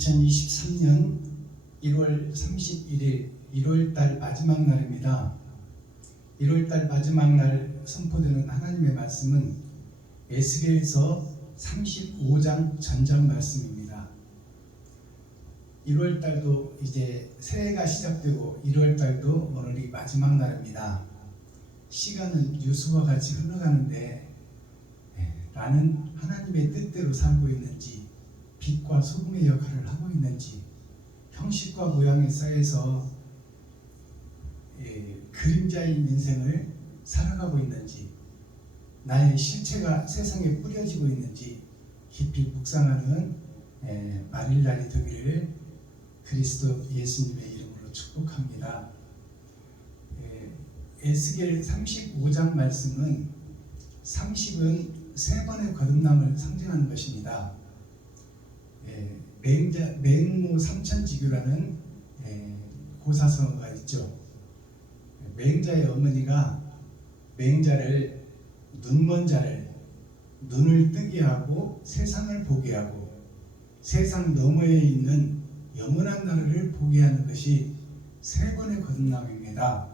2023년 1월 31일 1월달 마지막 날입니다. 1월달 마지막 날 선포되는 하나님의 말씀은 에스겔서 35장 전장 말씀입니다. 1월달도 이제 새해가 시작되고 1월달도 오늘이 마지막 날입니다. 시간은 유수와 같이 흘러가는데 나는 하나님의 뜻대로 살고 있는지, 빛과 소금의 역할을 하고 있는지, 형식과 모양에 쌓여서 그림자인 인생을 살아가고 있는지, 나의 실체가 세상에 뿌려지고 있는지 깊이 묵상하는 말일날이 되기를 그리스도 예수님의 이름으로 축복합니다. 에스겔 35장 말씀은 30은 세 번의 거듭남을 상징하는 것입니다. 맹모 삼천지교라는 고사성어가 있죠. 맹자의 어머니가 맹자를, 눈먼 자를 눈을 뜨게 하고 세상을 보게 하고 세상 너머에 있는 영원한 나라를 보게 하는 것이 세 번의 거듭남입니다.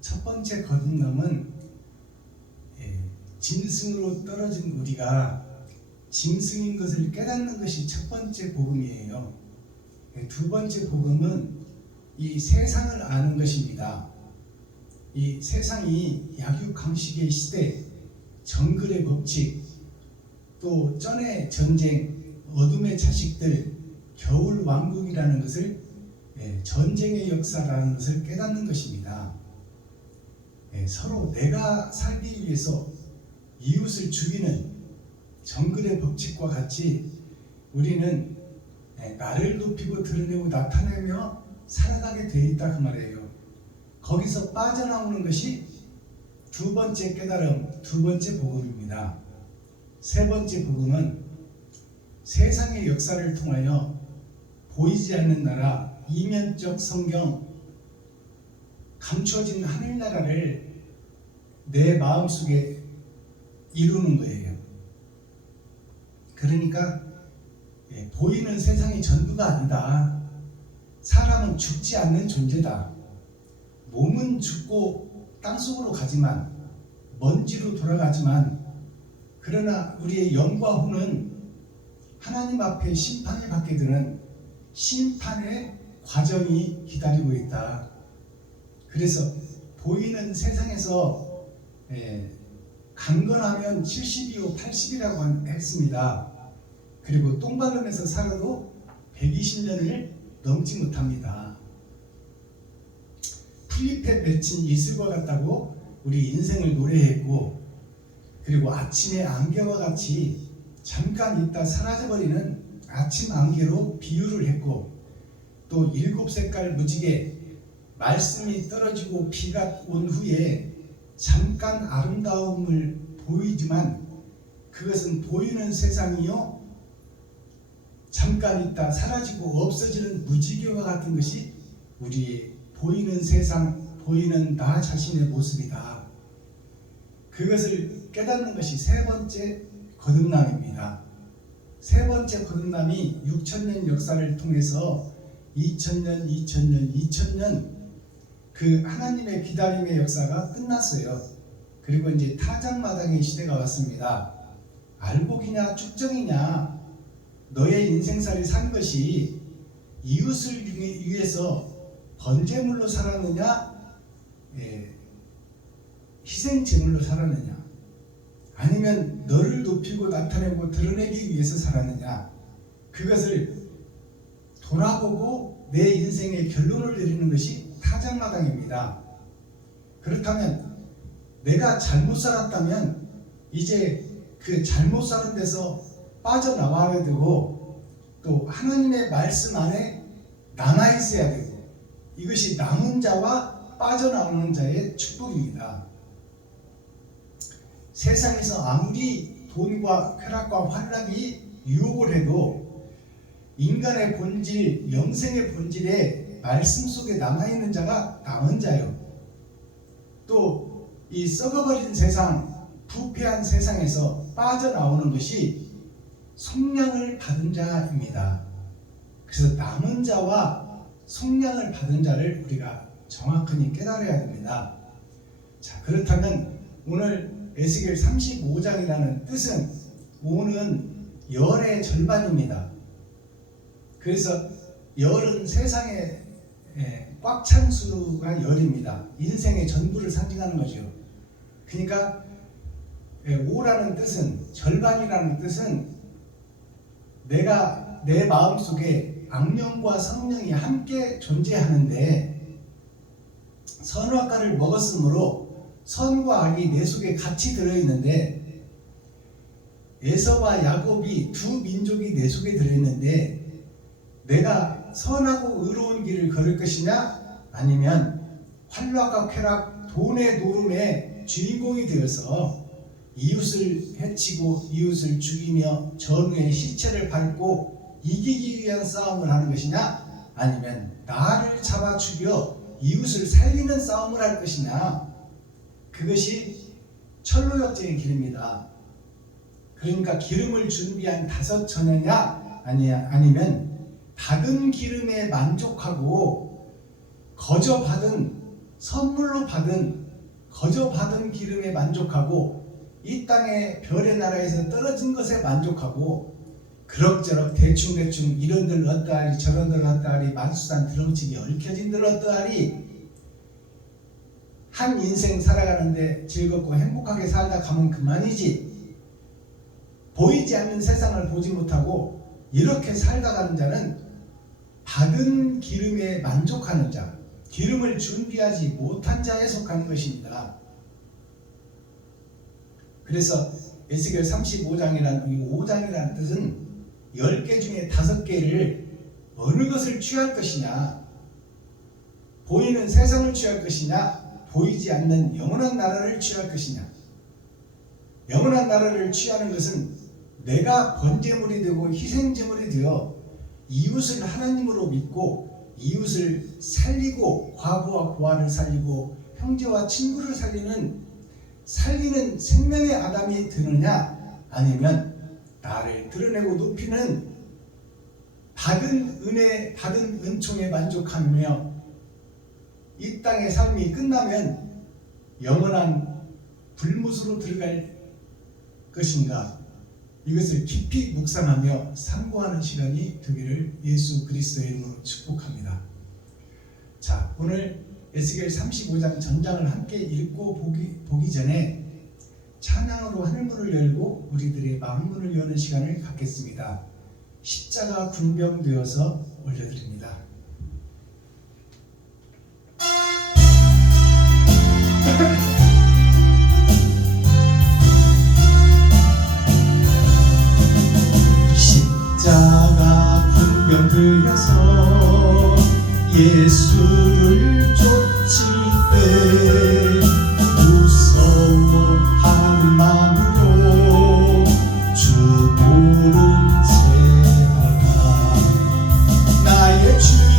첫 번째 거듭남은 짐승으로 떨어진 우리가 짐승인 것을 깨닫는 것이 첫 번째 복음이에요. 두 번째 복음은 이 세상을 아는 것입니다. 이 세상이 약육강식의 시대, 정글의 법칙, 또 쩐의 전쟁, 어둠의 자식들, 겨울 왕국이라는 것을, 전쟁의 역사라는 것을 깨닫는 것입니다. 서로 내가 살기 위해서 이웃을 죽이는 정글의 법칙과 같이 우리는 나를 높이고 드러내고 나타내며 살아가게 되어 있다 그 말이에요. 거기서 빠져나오는 것이 두 번째 깨달음, 두 번째 복음입니다. 세 번째 복음은 세상의 역사를 통하여 보이지 않는 나라, 이면적 성경, 감춰진 하늘나라를 내 마음속에 이루는 거예요. 그러니까 보이는 세상이 전부가 아니다. 사람은 죽지 않는 존재다. 몸은 죽고 땅속으로 가지만, 먼지로 돌아가지만, 그러나 우리의 영과 혼은 하나님 앞에 심판을 받게 되는 심판의 과정이 기다리고 있다. 그래서 보이는 세상에서 강건하면 70이요 80이라고 했습니다. 그리고 똥발름에서 살아도 120년을 넘지 못합니다. 풀잎에 맺힌 이슬과 같다고 우리 인생을 노래했고, 그리고 아침의 안개와 같이 잠깐 있다 사라져버리는 아침 안개로 비유를 했고, 또 7색깔 무지개, 말씀이 떨어지고 비가 온 후에 잠깐 아름다움을 보이지만 그것은 보이는 세상이요 잠깐 있다 사라지고 없어지는 무지개와 같은 것이 우리의 보이는 세상, 보이는 나 자신의 모습이다. 그것을 깨닫는 것이 세 번째 거듭남입니다. 세 번째 거듭남이 6,000년 역사를 통해서 2000년 그 하나님의 기다림의 역사가 끝났어요. 그리고 이제 타작마당의 시대가 왔습니다. 알곡이냐 쭉정이냐, 너의 인생살이 산 것이 이웃을 위해서 번제물로 살았느냐, 희생제물로 살았느냐, 아니면 너를 높이고 나타내고 드러내기 위해서 살았느냐, 그것을 돌아보고 내 인생의 결론을 내리는 것이 타작마당입니다. 그렇다면 내가 잘못 살았다면 이제 그 잘못 사는 데서 빠져나와야 되고, 또 하나님의 말씀 안에 남아 있어야 되고, 이것이 남은 자와 빠져나오는 자의 축복입니다. 세상에서 아무리 돈과 쾌락과 환락이 유혹을 해도 인간의 본질, 영생의 본질에 말씀 속에 남아있는 자가 남은 자요. 또 이 썩어버린 세상, 부패한 세상에서 빠져나오는 것이 속량을 받은 자입니다. 그래서 남은 자와 속량을 받은 자를 우리가 정확히 깨달아야 됩니다. 자, 그렇다면 오늘 에스겔 35장이라는 뜻은 오는 열의 절반입니다. 그래서 열은 세상에 꽉 찬 수가 열입니다. 인생의 전부를 상징하는 거죠. 그러니까 오라는 뜻은, 절반이라는 뜻은 내가 내 마음속에 악령과 성령이 함께 존재하는데 선악과를 먹었으므로 선과 악이 내 속에 같이 들어있는데 에서와 야곱이 두 민족이 내 속에 들어있는데 내가 선하고 의로운 길을 걸을 것이냐 아니면 환락과 쾌락, 돈의 노름의 주인공이 되어서 이웃을 해치고 이웃을 죽이며 전우의 시체를 밟고 이기기 위한 싸움을 하는 것이냐 아니면 나를 잡아 죽여 이웃을 살리는 싸움을 할 것이냐, 그것이 철로역제의 길입니다. 그러니까 기름을 준비한 5처녀냐 아니면 받은 기름에 만족하고 거저 받은 선물로 거저 받은 기름에 만족하고 이 땅의 별의 나라에서 떨어진 것에 만족하고 그럭저럭 대충대충 이런들 어떠하리 저런들 어떠하리 만수산 드렁치기 얽혀진들 어떠하리 한 인생 살아가는데 즐겁고 행복하게 살다 가면 그만이지, 보이지 않는 세상을 보지 못하고 이렇게 살다 가는 자는 받은 기름에 만족하는 자, 기름을 준비하지 못한 자에 속하는 것입니다. 그래서 에스겔 35장이라는 이 5장이라는 뜻은 10개 중에 5개를 어느 것을 취할 것이냐, 보이는 세상을 취할 것이냐, 보이지 않는 영원한 나라를 취할 것이냐. 영원한 나라를 취하는 것은 내가 번제물이 되고 희생제물이 되어 이웃을 하나님으로 믿고 이웃을 살리고 과부와 고아를 살리고 형제와 친구를 살리는 생명의 아담이 되느냐 아니면 나를 드러내고 높이는 받은 은혜, 받은 은총에 만족하며 이 땅의 삶이 끝나면 영원한 불못으로 들어갈 것인가, 이것을 깊이 묵상하며 상고하는 시간이 되기를 예수 그리스도의 이름으로 축복합니다. 자, 오늘 에스겔 35장 전장을 함께 읽고 보기 전에 찬양으로 하늘문을 열고 우리들의 마음문을 여는 시간을 갖겠습니다. 십자가 군병되어서 올려드립니다. 십자가 군병 들여서 예수를 쫓을 때 무서워하는 마음으로 주 보름 채하라. 나의 주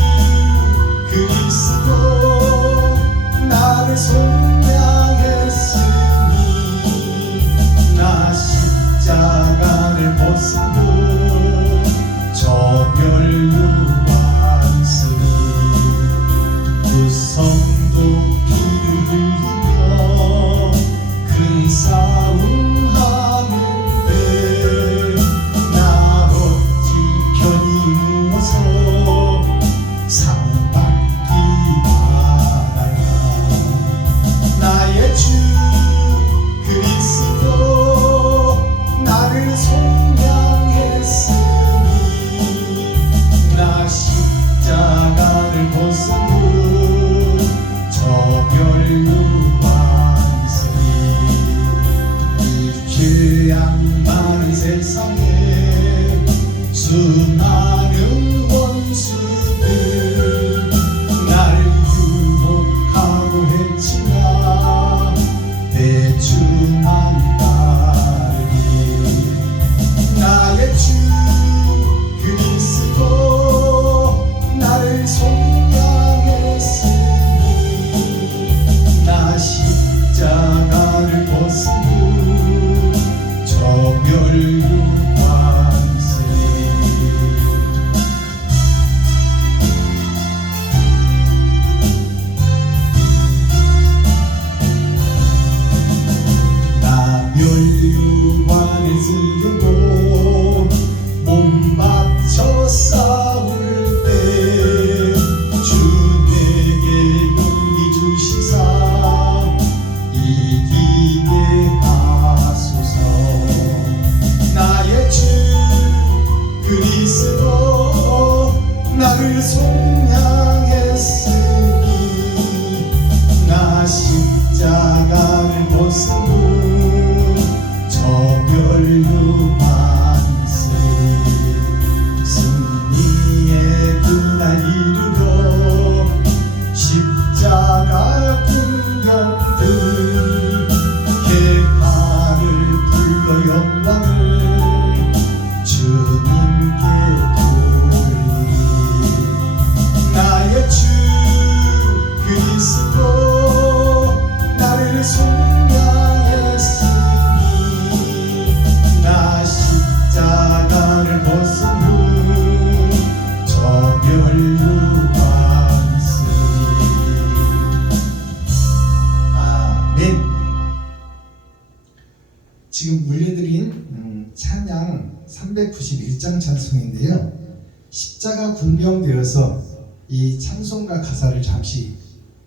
지금 올려드린 찬양 391장 찬송인데요. 십자가 군병되어서 이 찬송가 가사를 잠시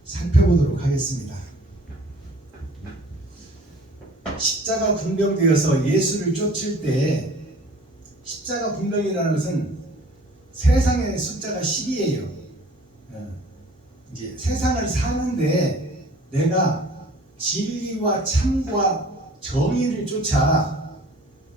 살펴보도록 하겠습니다. 십자가 군병되어서 예수를 쫓을 때, 십자가 군병이라는 것은 세상의 숫자가 10이에요. 이제 세상을 사는데 내가 진리와 참과 정의를 쫓아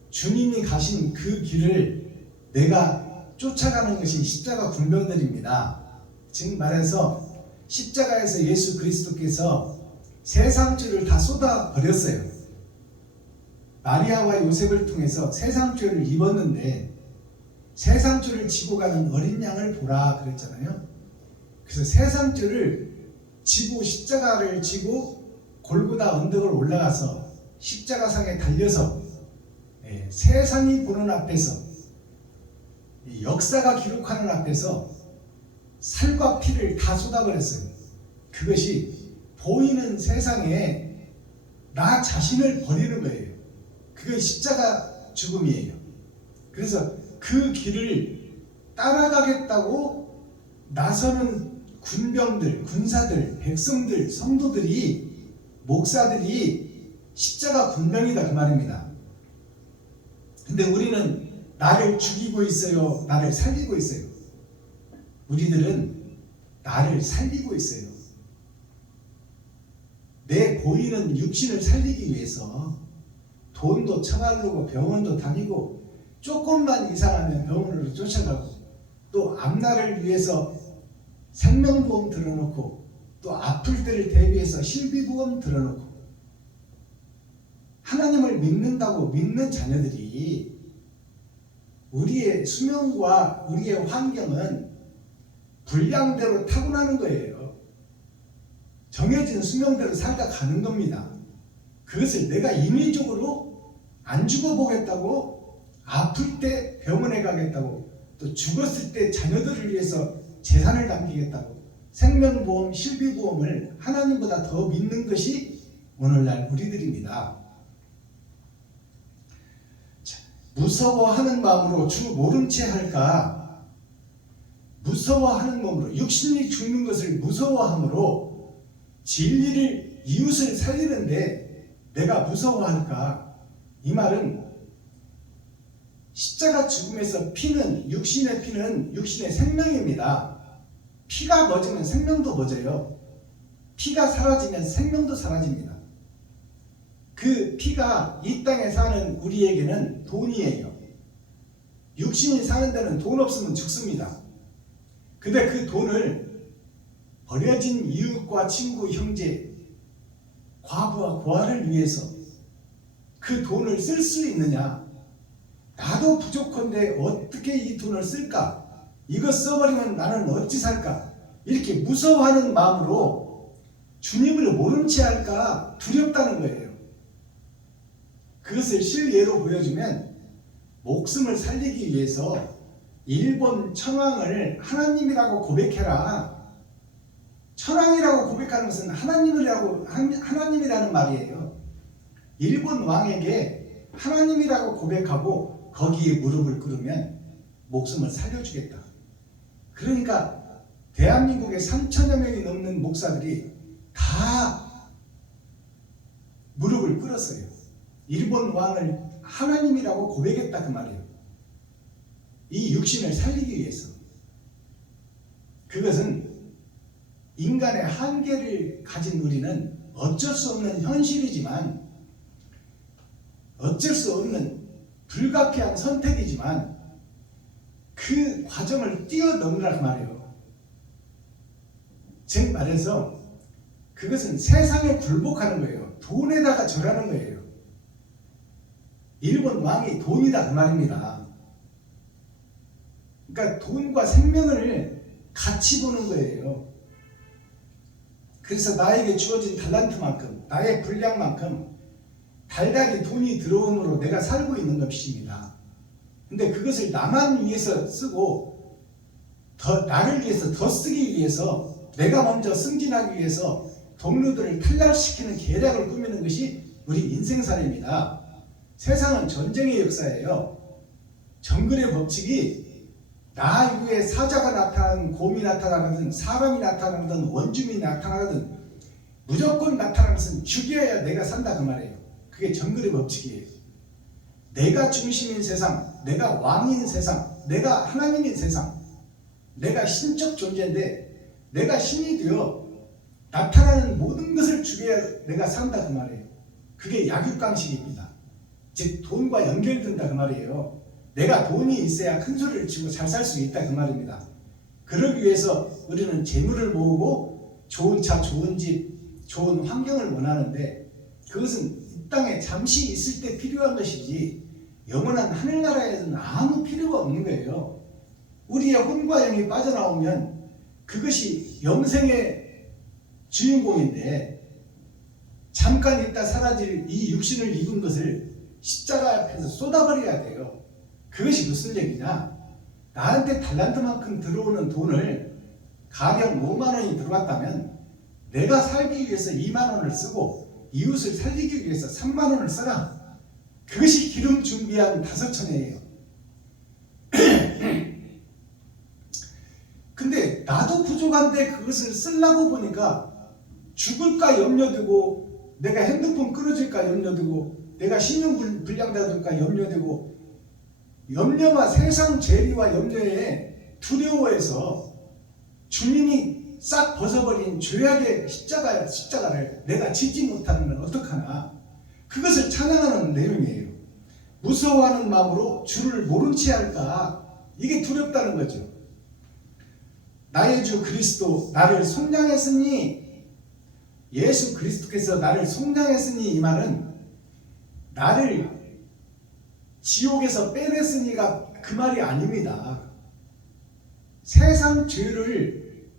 주님이 가신 그 길을 내가 쫓아가는 것이 십자가 군병들입니다. 즉 말해서 십자가에서 예수 그리스도께서 세상죄를 다 쏟아 버렸어요. 마리아와 요셉을 통해서 세상죄를 입었는데 세상죄를 지고 가는 어린 양을 보라 그랬잖아요. 그래서 세상죄를 지고 십자가를 지고 골고다 언덕을 올라가서 십자가상에 달려서 세상이 보는 앞에서 역사가 기록하는 앞에서 살과 피를 다 쏟아버렸어요. 그것이 보이는 세상에 나 자신을 버리는 거예요. 그게 십자가 죽음이에요. 그래서 그 길을 따라가겠다고 나서는 군병들, 군사들, 백성들, 성도들이, 목사들이 십자가 군병이다 그 말입니다. 근데 우리는 나를 죽이고 있어요, 나를 살리고 있어요. 우리들은 나를 살리고 있어요. 내 보이는 육신을 살리기 위해서 돈도 처발르고 병원도 다니고 조금만 이상하면 병원으로 쫓아가고 또 앞날을 위해서 생명보험 들어놓고 또 아플 때를 대비해서 실비보험 들어놓고 하나님을 믿는다고 믿는 자녀들이 우리의 수명과 우리의 환경은 분량대로 타고나는 거예요. 정해진 수명대로 살다 가는 겁니다. 그것을 내가 인위적으로 안 죽어보겠다고 아플 때 병원에 가겠다고 또 죽었을 때 자녀들을 위해서 재산을 남기겠다고 생명보험, 실비보험을 하나님보다 더 믿는 것이 오늘날 우리들입니다. 무서워하는 마음으로 주 모른 채 할까? 무서워하는 마음으로 육신이 죽는 것을 무서워함으로 진리를 이웃을 살리는데 내가 무서워할까? 이 말은 십자가 죽음에서 피는 육신의 피는 육신의 생명입니다. 피가 멎으면 생명도 멎어요. 피가 사라지면 생명도 사라집니다. 그 피가 이 땅에 사는 우리에게는 돈이에요. 육신이 사는 데는 돈 없으면 죽습니다. 근데 그 돈을 버려진 이웃과 친구, 형제, 과부와 고아를 위해서 그 돈을 쓸 수 있느냐? 나도 부족한데 어떻게 이 돈을 쓸까? 이거 써버리면 나는 어찌 살까? 이렇게 무서워하는 마음으로 주님을 모른 채 할까 두렵다는 거예요. 그것을 실예로 보여주면 목숨을 살리기 위해서 일본 천황을 하나님이라고 고백해라. 천황이라고 고백하는 것은 하나님이라는 말이에요. 일본 왕에게 하나님이라고 고백하고 거기에 무릎을 꿇으면 목숨을 살려주겠다. 그러니까 대한민국에 3천여 명이 넘는 목사들이 다 무릎을 꿇었어요. 일본 왕을 하나님이라고 고백했다 그 말이에요. 이 육신을 살리기 위해서. 그것은 인간의 한계를 가진 우리는 어쩔 수 없는 현실이지만 어쩔 수 없는 불가피한 선택이지만 그 과정을 뛰어넘으라 그 말이에요. 즉 말해서 그것은 세상에 굴복하는 거예요. 돈에다가 절하는 거예요. 일본 왕이 돈이다 그 말입니다. 그러니까 돈과 생명을 같이 보는 거예요. 그래서 나에게 주어진 달란트만큼 나의 분량만큼 달달이 돈이 들어옴으로 내가 살고 있는 것입니다. 근데 그것을 나만 위해서 쓰고 나를 위해서 더 쓰기 위해서 내가 먼저 승진하기 위해서 동료들을 탈락시키는 계략을 꾸미는 것이 우리 인생살이입니다. 세상은 전쟁의 역사예요. 정글의 법칙이 나 이후에 사자가 나타나든 곰이 나타나든 사람이 나타나든 원주민이 나타나든 무조건 나타나는 것은 죽여야 내가 산다 그 말이에요. 그게 정글의 법칙이에요. 내가 중심인 세상, 내가 왕인 세상, 내가 하나님인 세상, 내가 신적 존재인데 내가 신이 되어 나타나는 모든 것을 죽여야 내가 산다 그 말이에요. 그게 약육강식입니다. 즉 돈과 연결된다 그 말이에요. 내가 돈이 있어야 큰 소리를 치고 잘 살 수 있다 그 말입니다. 그러기 위해서 우리는 재물을 모으고 좋은 차, 좋은 집, 좋은 환경을 원하는데 그것은 이 땅에 잠시 있을 때 필요한 것이지 영원한 하늘나라에는 아무 필요가 없는 거예요. 우리의 혼과 영이 빠져나오면 그것이 영생의 주인공인데 잠깐 있다 사라질 이 육신을 입은 것을 십자가 앞에서 쏟아버려야 돼요. 그것이 무슨 얘기냐? 나한테 달란트만큼 들어오는 돈을 가령 5만 원이 들어왔다면 내가 살기 위해서 2만 원을 쓰고 이웃을 살리기 위해서 3만 원을 써라. 그것이 기름 준비한 5천회예요. 근데 나도 부족한데 그것을 쓰려고 보니까 죽을까 염려되고 내가 핸드폰 끊어질까 염려되고 내가 신용불량자 될까 염려되고 염려와 세상 재리와 염려에 두려워해서 주님이 싹 벗어버린 죄악의 십자가를 내가 짓지 못하는 건 어떡하나. 그것을 찬양하는 내용이에요. 무서워하는 마음으로 주를 모른 채 할까. 이게 두렵다는 거죠. 나의 주 그리스도 나를 속량했으니 예수 그리스도께서 나를 속량했으니 이 말은 나를 지옥에서 빼냈으니가 그 말이 아닙니다. 세상 죄를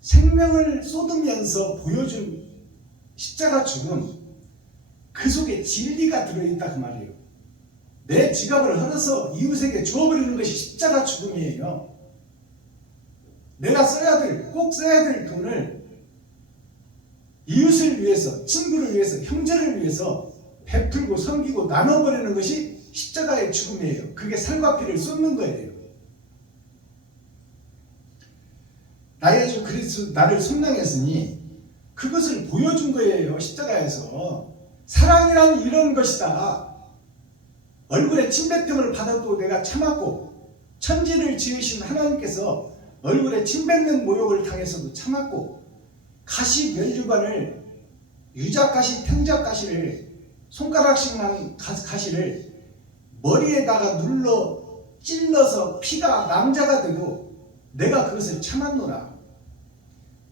생명을 쏟으면서 보여준 십자가 죽음 그 속에 진리가 들어있다 그 말이에요. 내 지갑을 헐어서 이웃에게 주어버리는 것이 십자가 죽음이에요. 내가 꼭 써야 될 돈을 이웃을 위해서, 친구를 위해서, 형제를 위해서 베풀고 섬기고 나눠버리는 것이 십자가의 죽음이에요. 그게 살과 피를 쏟는 거예요. 나의 주 그리스도 나를 속량했으니 그것을 보여준 거예요. 십자가에서. 사랑이란 이런 것이다. 얼굴에 침뱉음을 받아도 내가 참았고 천지를 지으신 하나님께서 얼굴에 침뱉는 모욕을 당해서도 참았고 가시 면류관을 유작가시 탱작가시를 손가락씩만 가시를 머리에다가 눌러 찔러서 피가 남자가 되고 내가 그것을 참았노라.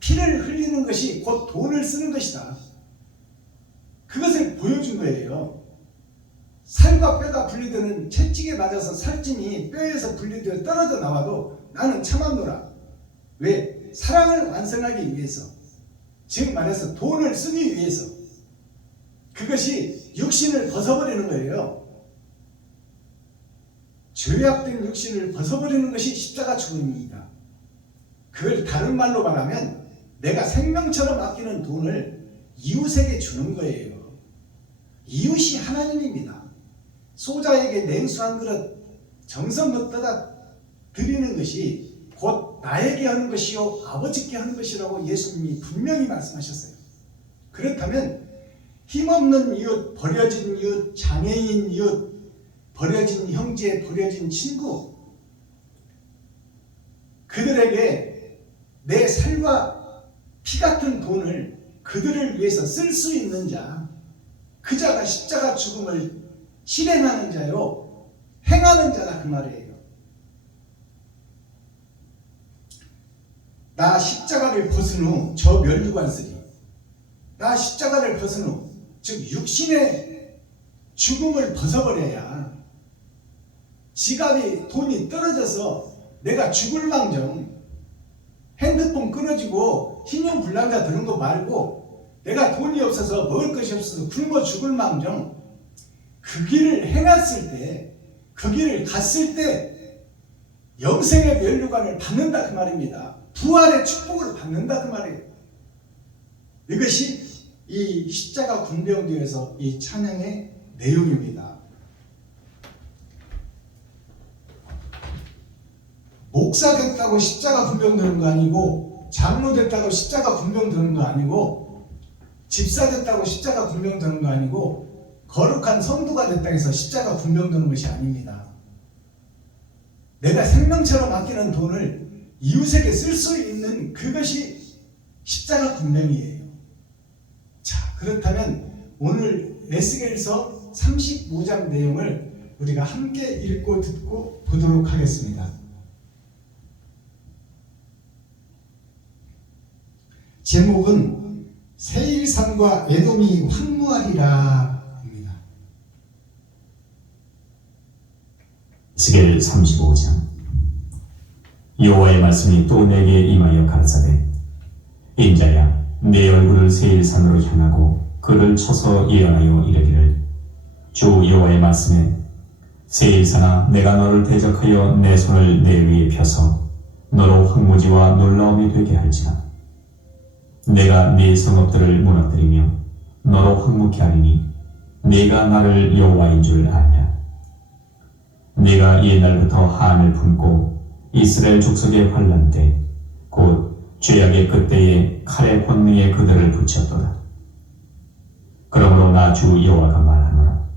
피를 흘리는 것이 곧 돈을 쓰는 것이다. 그것을 보여준 거예요. 살과 뼈가 분리되는 채찍에 맞아서 살찜이 뼈에서 분리되어 떨어져 나와도 나는 참았노라. 왜? 사랑을 완성하기 위해서. 즉 말해서 돈을 쓰기 위해서. 그것이 육신을 벗어버리는 거예요. 죄악된 육신을 벗어버리는 것이 십자가 죽음입니다. 그걸 다른 말로 말하면 내가 생명처럼 아끼는 돈을 이웃에게 주는 거예요. 이웃이 하나님입니다. 소자에게 냉수 한 그릇 정성껏 떠다 드리는 것이 곧 나에게 하는 것이요 아버지께 하는 것이라고 예수님이 분명히 말씀하셨어요. 그렇다면 힘없는 이웃, 버려진 이웃, 장애인 이웃, 버려진 형제, 버려진 친구, 그들에게 내 살과 피 같은 돈을 그들을 위해서 쓸 수 있는 자, 그 자가 십자가 죽음을 실행하는 자요 행하는 자다 그 말이에요. 나 십자가를 벗은 후 저 면류관 쓰리. 나 십자가를 벗은 후, 즉 육신의 죽음을 벗어버려야 지갑이 돈이 떨어져서 내가 죽을 망정 핸드폰 끊어지고 신용불량자 드는 거 말고 내가 돈이 없어서 먹을 것이 없어서 굶어 죽을 망정 그 길을 행했을 때, 그 길을 갔을 때 영생의 면류관을 받는다 그 말입니다. 부활의 축복을 받는다 그 말이에요. 이것이 이 십자가 군병교에서 이 찬양의 내용입니다. 목사 됐다고 십자가 분명 드는 거 아니고, 장로 됐다고 십자가 분명 드는 거 아니고, 집사 됐다고 십자가 분명 드는 거 아니고, 거룩한 성도가 됐다 해서 십자가 분명 드는 것이 아닙니다. 내가 생명처럼 아끼는 돈을 이웃에게 쓸 수 있는 그것이 십자가 분명이에요. 자, 그렇다면 오늘 에스겔서 35장 내용을 우리가 함께 읽고 듣고 보도록 하겠습니다. 제목은 세일산과 에돔이 황무하리라 입니다. 에스겔 35장. 여호와의 말씀이 또 내게 임하여 가라사대, 인자야, 내 얼굴을 세일산으로 향하고 그를 쳐서 예언하여 이르기를, 주 여호와의 말씀에, 세일산아, 내가 너를 대적하여 내 손을 내 위에 펴서 너로 황무지와 놀라움이 되게 할지라. 내가 네 성읍들을 무너뜨리며 너로 황무케 하리니 네가 나를 여호와인 줄 알라. 네가 옛날부터 한을 품고 이스라엘 족속의 환난 때, 곧 죄악의 그때에 칼의 권능에 그들을 붙였도다. 그러므로 나 주 여호와가 말하노라.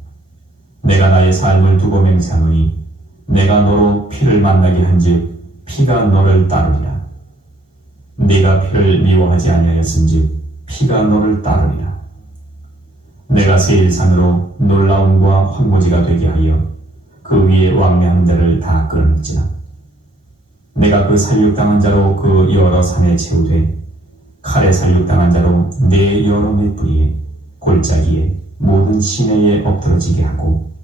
내가 나의 삶을 두고 맹세하노니 내가 너로 피를 만나게 한즉 피가 너를 따르리라. 네가 피를 미워하지 아니하였은즉 피가 너를 따르리라. 내가 세일산으로 놀라움과 황무지가 되게 하여 그 위에 왕래하는 데를 다 끊을지라. 내가 그 살육당한 자로 그 여러 산에 채우되 칼에 살육당한 자로 내 여러 맷뿌리에 골짜기에 모든 시내에 엎드러지게 하고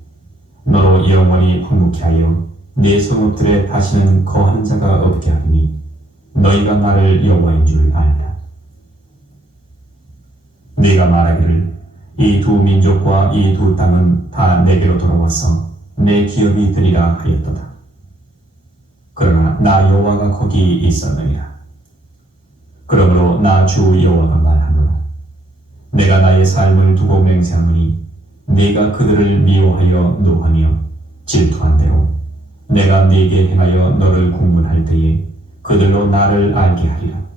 너로 영원히 황무케 하여 내 성읍들에 다시는 거하는 자가 없게 하리니 너희가 나를 여호와인 줄 알라. 네가 말하기를, 이 두 민족과 이 두 땅은 다 내게로 돌아와서 내 기업이 되리라 하였도다. 그러나 나 여호와가 거기 있었느니라. 그러므로 나 주 여호와가 말하노라. 내가 나의 삶을 두고 맹세하노니 네가 그들을 미워하여 노하며 질투한 대로 내가 네게 행하여 너를 국문할 때에 그들로 나를 알게 하리라.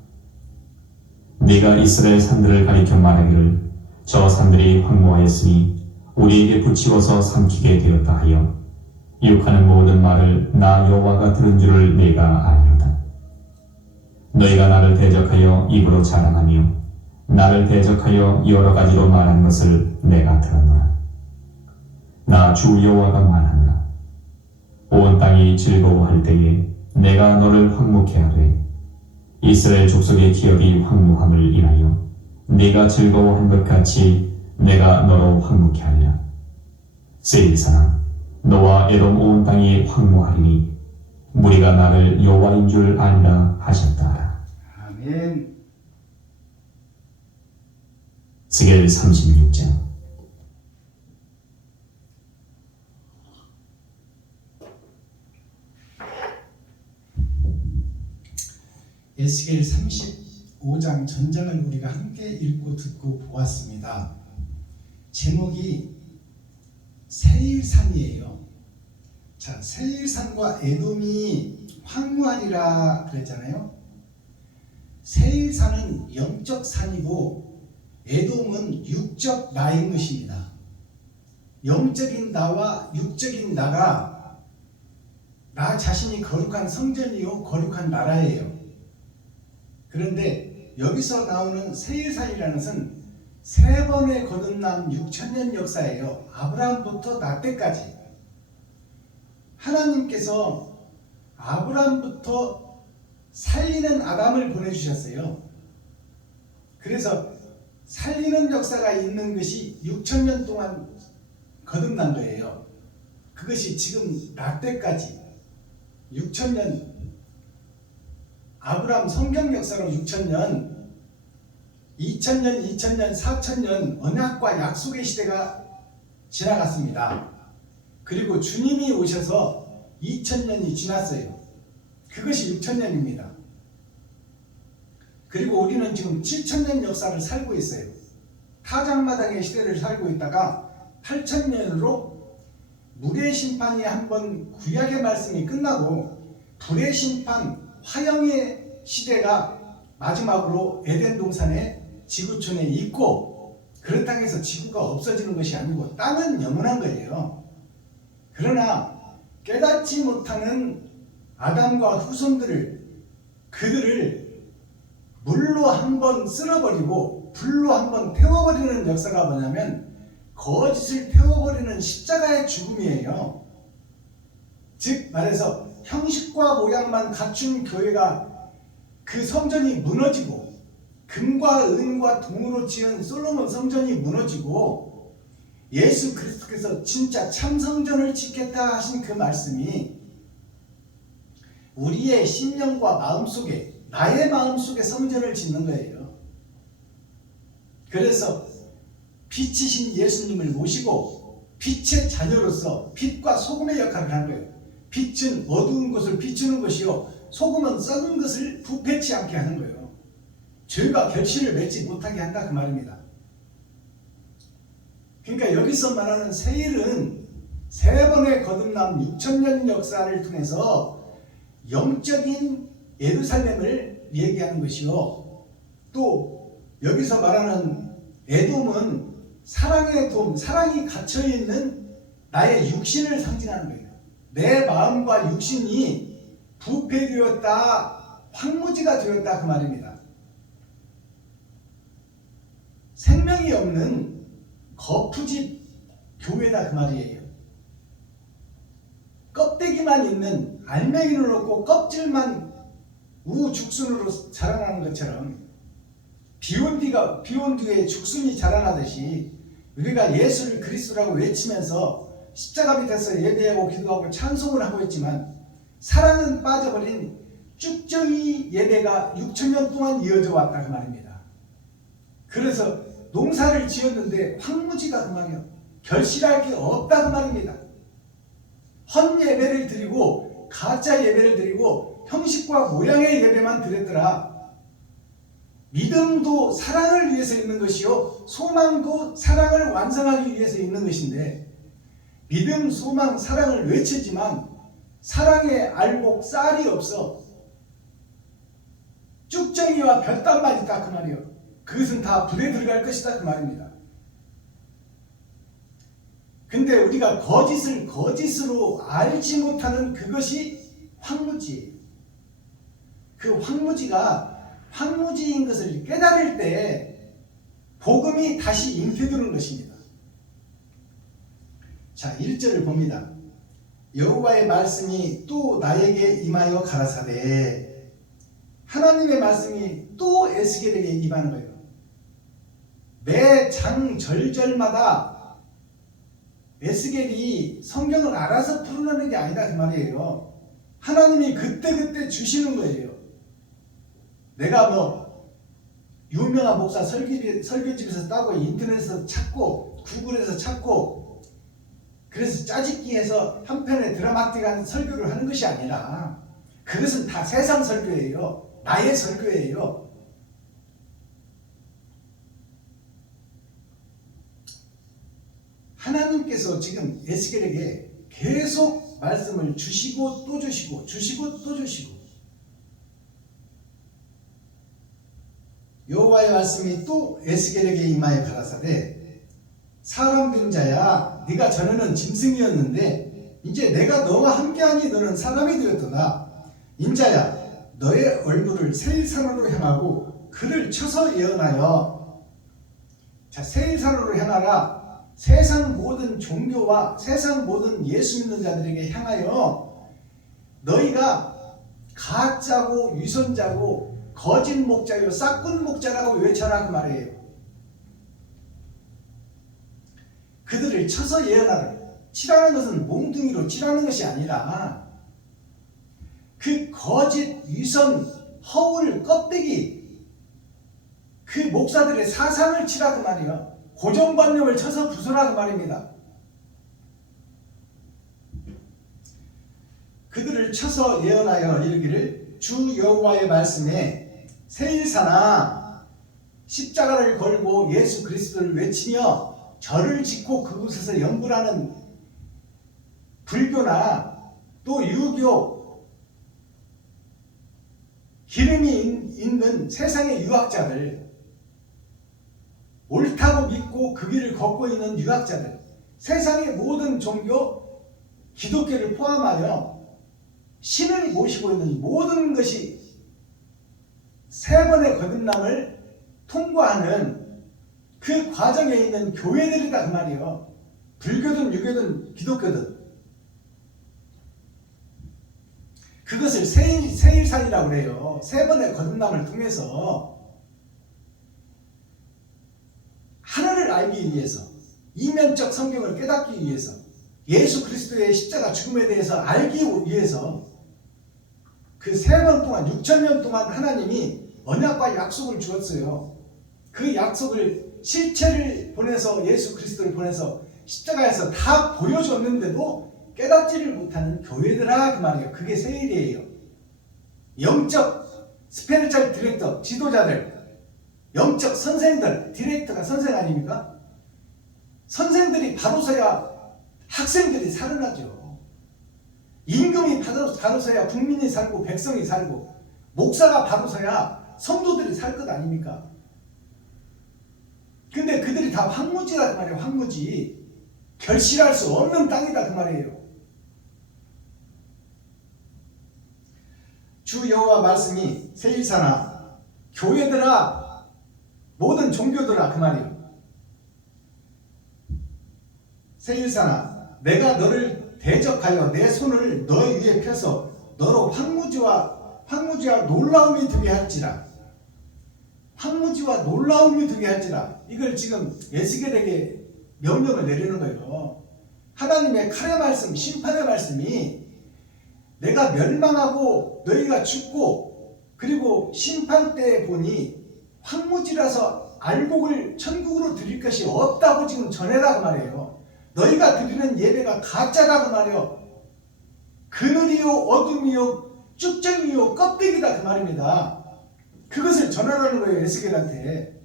네가 이스라엘 산들을 가리켜 말하기를, 저 산들이 황무하였으니 우리에게 붙이워서 삼키게 되었다 하여 욕하는 모든 말을 나 여호와가 들은 줄을 내가 아니오다. 너희가 나를 대적하여 입으로 자랑하며 나를 대적하여 여러 가지로 말한 것을 내가 들었노라. 나 주 여호와가 말하노라. 온 땅이 즐거워할 때에 내가 너를 황무케 하되 이스라엘 족속의 기업이 황무함을 인하여 네가 즐거워한 것 같이 내가 너로 황무케 하리라. 세일산아, 너와 에돔 온 땅이 황무하리니 무리가 나를 여호와인 줄 알리라 하셨다. 아멘. 에스겔 36장. 에스겔 35장 전장을 우리가 함께 읽고 듣고 보았습니다. 제목이 세일산이에요. 자, 세일산과 에돔이 황무하리라 그랬잖아요. 세일산은 영적 산이고 에돔은 육적 나인 것입니다. 영적인 나와 육적인 나가 나 자신이 거룩한 성전이요 거룩한 나라예요. 그런데 여기서 나오는 세일산이라는 것은 세 번의 거듭남 6,000년 역사예요. 아브라함부터 나 때까지 하나님께서 아브라함부터 살리는 아담을 보내주셨어요. 그래서 살리는 역사가 있는 것이 6,000년 동안 거듭난 거예요. 그것이 지금 나 때까지 6,000년, 아브라함 성경 역사로 6,000년, 2,000년, 2,000년, 4,000년 언약과 약속의 시대가 지나갔습니다. 그리고 주님이 오셔서 2,000년이 지났어요. 그것이 6,000년입니다. 그리고 우리는 지금 7,000년 역사를 살고 있어요. 타작마당의 시대를 살고 있다가 8,000년으로 무리의 심판이 한번 구약의 말씀이 끝나고 불의 심판, 화형의 시대가 마지막으로 에덴 동산의 지구촌에 있고, 그렇다고 해서 지구가 없어지는 것이 아니고 땅은 영원한 거예요. 그러나 깨닫지 못하는 아담과 후손들을, 그들을 물로 한번 쓸어버리고 불로 한번 태워버리는 역사가 뭐냐면 거짓을 태워버리는 십자가의 죽음이에요. 즉 말해서 형식과 모양만 갖춘 교회가, 그 성전이 무너지고 금과 은과 동으로 지은 솔로몬 성전이 무너지고 예수 그리스도께서 진짜 참 성전을 짓겠다 하신 그 말씀이 우리의 심령과 마음속에, 나의 마음속에 성전을 짓는 거예요. 그래서 빛이신 예수님을 모시고 빛의 자녀로서 빛과 소금의 역할을 한 거예요. 빛은 어두운 것을 비추는 것이요, 소금은 썩은 것을 부패치 않게 하는 거예요. 죄가 결실을 맺지 못하게 한다, 그 말입니다. 그러니까 여기서 말하는 세일은 세 번의 거듭남 6,000년 역사를 통해서 영적인 예루살렘을 얘기하는 것이요, 또 여기서 말하는 에돔은 사랑의 돔, 사랑이 갇혀있는 나의 육신을 상징하는 거예요. 내 마음과 육신이 부패되었다, 황무지가 되었다, 그 말입니다. 생명이 없는 거푸집 교회다, 그 말이에요. 껍데기만 있는, 알맹이는 없고 껍질만 우죽순으로 자라나는 것처럼, 비온 뒤에 죽순이 자라나듯이 우리가 예수를 그리스도라고 외치면서 십자가 밑에서 예배하고 기도하고 찬송을 하고 있지만 사랑은 빠져버린 쭉정이 예배가 6,000년 동안 이어져 왔다, 그 말입니다. 그래서 농사를 지었는데 황무지가 그 말이에요. 결실할 게 없다, 그 말입니다. 헛 예배를 드리고 가짜 예배를 드리고 형식과 모양의 예배만 드렸더라. 믿음도 사랑을 위해서 있는 것이요, 소망도 사랑을 완성하기 위해서 있는 것인데, 믿음, 소망, 사랑을 외치지만 사랑의 알곡, 쌀이 없어 쭉정이와 별단만 있다, 그 말이요. 그것은 다 불에 들어갈 것이다, 그 말입니다. 근데 우리가 거짓을 거짓으로 알지 못하는 그것이 황무지예요. 그 황무지인 것을 깨달을 때 복음이 다시 잉태되는 것입니다. 자, 1절을 봅니다. 여호와의 말씀이 또 나에게 임하여 가라사대, 하나님의 말씀이 또 에스겔에게 임하는 거예요. 매 장절절마다 에스겔이 성경을 알아서 풀어내는 게 아니다, 그 말이에요. 하나님이 그때그때 주시는 거예요. 내가 뭐 유명한 목사 설교집에서 따고 인터넷에서 찾고 구글에서 찾고 그래서 짜집기해서 한 편의 드라마틱한 설교를 하는 것이 아니라, 그것은 다 세상 설교예요. 나의 설교예요. 하나님께서 지금 에스겔에게 계속 말씀을 주시고 또 주시고 주시고 또 주시고, 여호와의 말씀이 또 에스겔에게 임하여 가라사대, 사람 된 자야, 네가 전에는 짐승이었는데 이제 내가 너와 함께하니 너는 사람이 되었도다. 인자야, 너의 얼굴을 세일산으로 향하고 그를 쳐서 예언하여. 자, 세일산으로 향하라. 세상 모든 종교와 세상 모든 예수 믿는 자들에게 향하여 너희가 가짜고 위선자고 거짓 목자요 싹군 목자라고 외쳐라, 그 말이에요. 그들을 쳐서 예언하라. 치라는 것은 몽둥이로 치라는 것이 아니라 그 거짓, 위선, 허울, 껍데기, 그 목사들의 사상을 치라, 그 말이에요. 고정관념을 쳐서 부수라, 그 말입니다. 그들을 쳐서 예언하여 이르기를, 주 여호와의 말씀에 세일사나 십자가를 걸고 예수 그리스도를 외치며 절을 짓고 그곳에서 연불하는 불교나 또 유교, 기름이 있는 세상의 유학자들, 옳다고 믿고 그 길을 걷고 있는 유학자들, 세상의 모든 종교, 기독교를 포함하여 신을 모시고 있는 모든 것이 세 번의 거듭남을 통과하는 그 과정에 있는 교회들이다 그 말이에요. 불교든 유교든 기독교든. 그것을 세일산이라고 그래요. 세 번의 거듭남을 통해서 하나를 알기 위해서, 이면적 성경을 깨닫기 위해서, 예수 그리스도의 십자가 죽음에 대해서 알기 위해서 그 세 번 동안 6,000년 동안 하나님이 언약과 약속을 주었어요. 그 약속을 실체를 보내서 예수 그리스도를 보내서 십자가에서 다 보여줬는데도 깨닫지를 못하는 교회들아 그 말이에요. 그게 세일이에요. 영적 스피리추얼 디렉터, 지도자들, 영적 선생들, 디렉터가 선생 아닙니까? 선생들이 바로 서야 학생들이 살아나죠. 임금이 바로 서야 국민이 살고 백성이 살고, 목사가 바로 서야 성도들이 살 것 아닙니까? 근데 그들이 다 황무지다 그 말이에요. 황무지. 결실할 수 없는 땅이다 그 말이에요. 주 여호와 말씀이 세일사나 교회들아 모든 종교들아 그 말이에요. 세일사나 내가 너를 대적하여 내 손을 너 위에 펴서 너로 황무지와 놀라움이 되게 할지라. 황무지와 놀라움이 되게 할지라. 이걸 지금 에스겔에게 명령을 내리는 거예요. 하나님의 칼의 말씀, 심판의 말씀이 내가 멸망하고 너희가 죽고 그리고 심판 때에 보니 황무지라서 알곡을 천국으로 드릴 것이 없다고 지금 전해라 그 말이에요. 너희가 드리는 예배가 가짜다 그 말이에요. 그늘이요 어둠이요 쭉정이요 껍데기다 그 말입니다. 그것을 전하라는 거예요. 에스겔한테.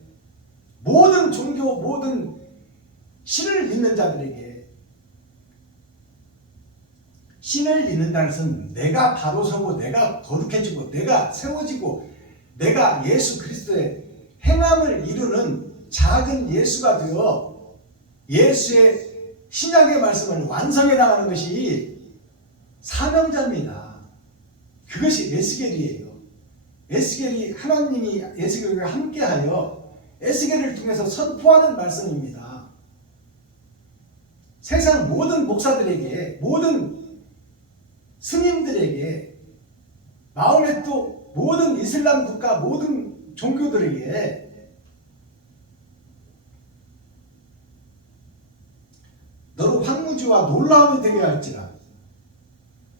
모든 종교, 모든 신을 믿는 자들에게. 신을 믿는다는 것은 내가 바로 서고 내가 거룩해지고 내가 세워지고 내가 예수 그리스도의 행함을 이루는 작은 예수가 되어 예수의 신약의 말씀을 완성해 나가는 것이 사명자입니다. 그것이 에스겔이에요. 에스겔이 하나님이 에스겔과 함께하여 에스겔을 통해서 선포하는 말씀입니다. 세상 모든 목사들에게, 모든 스님들에게, 마음에 또 모든 이슬람 국가 모든 종교들에게 너로 황무지와 놀라움이 되게 할지라.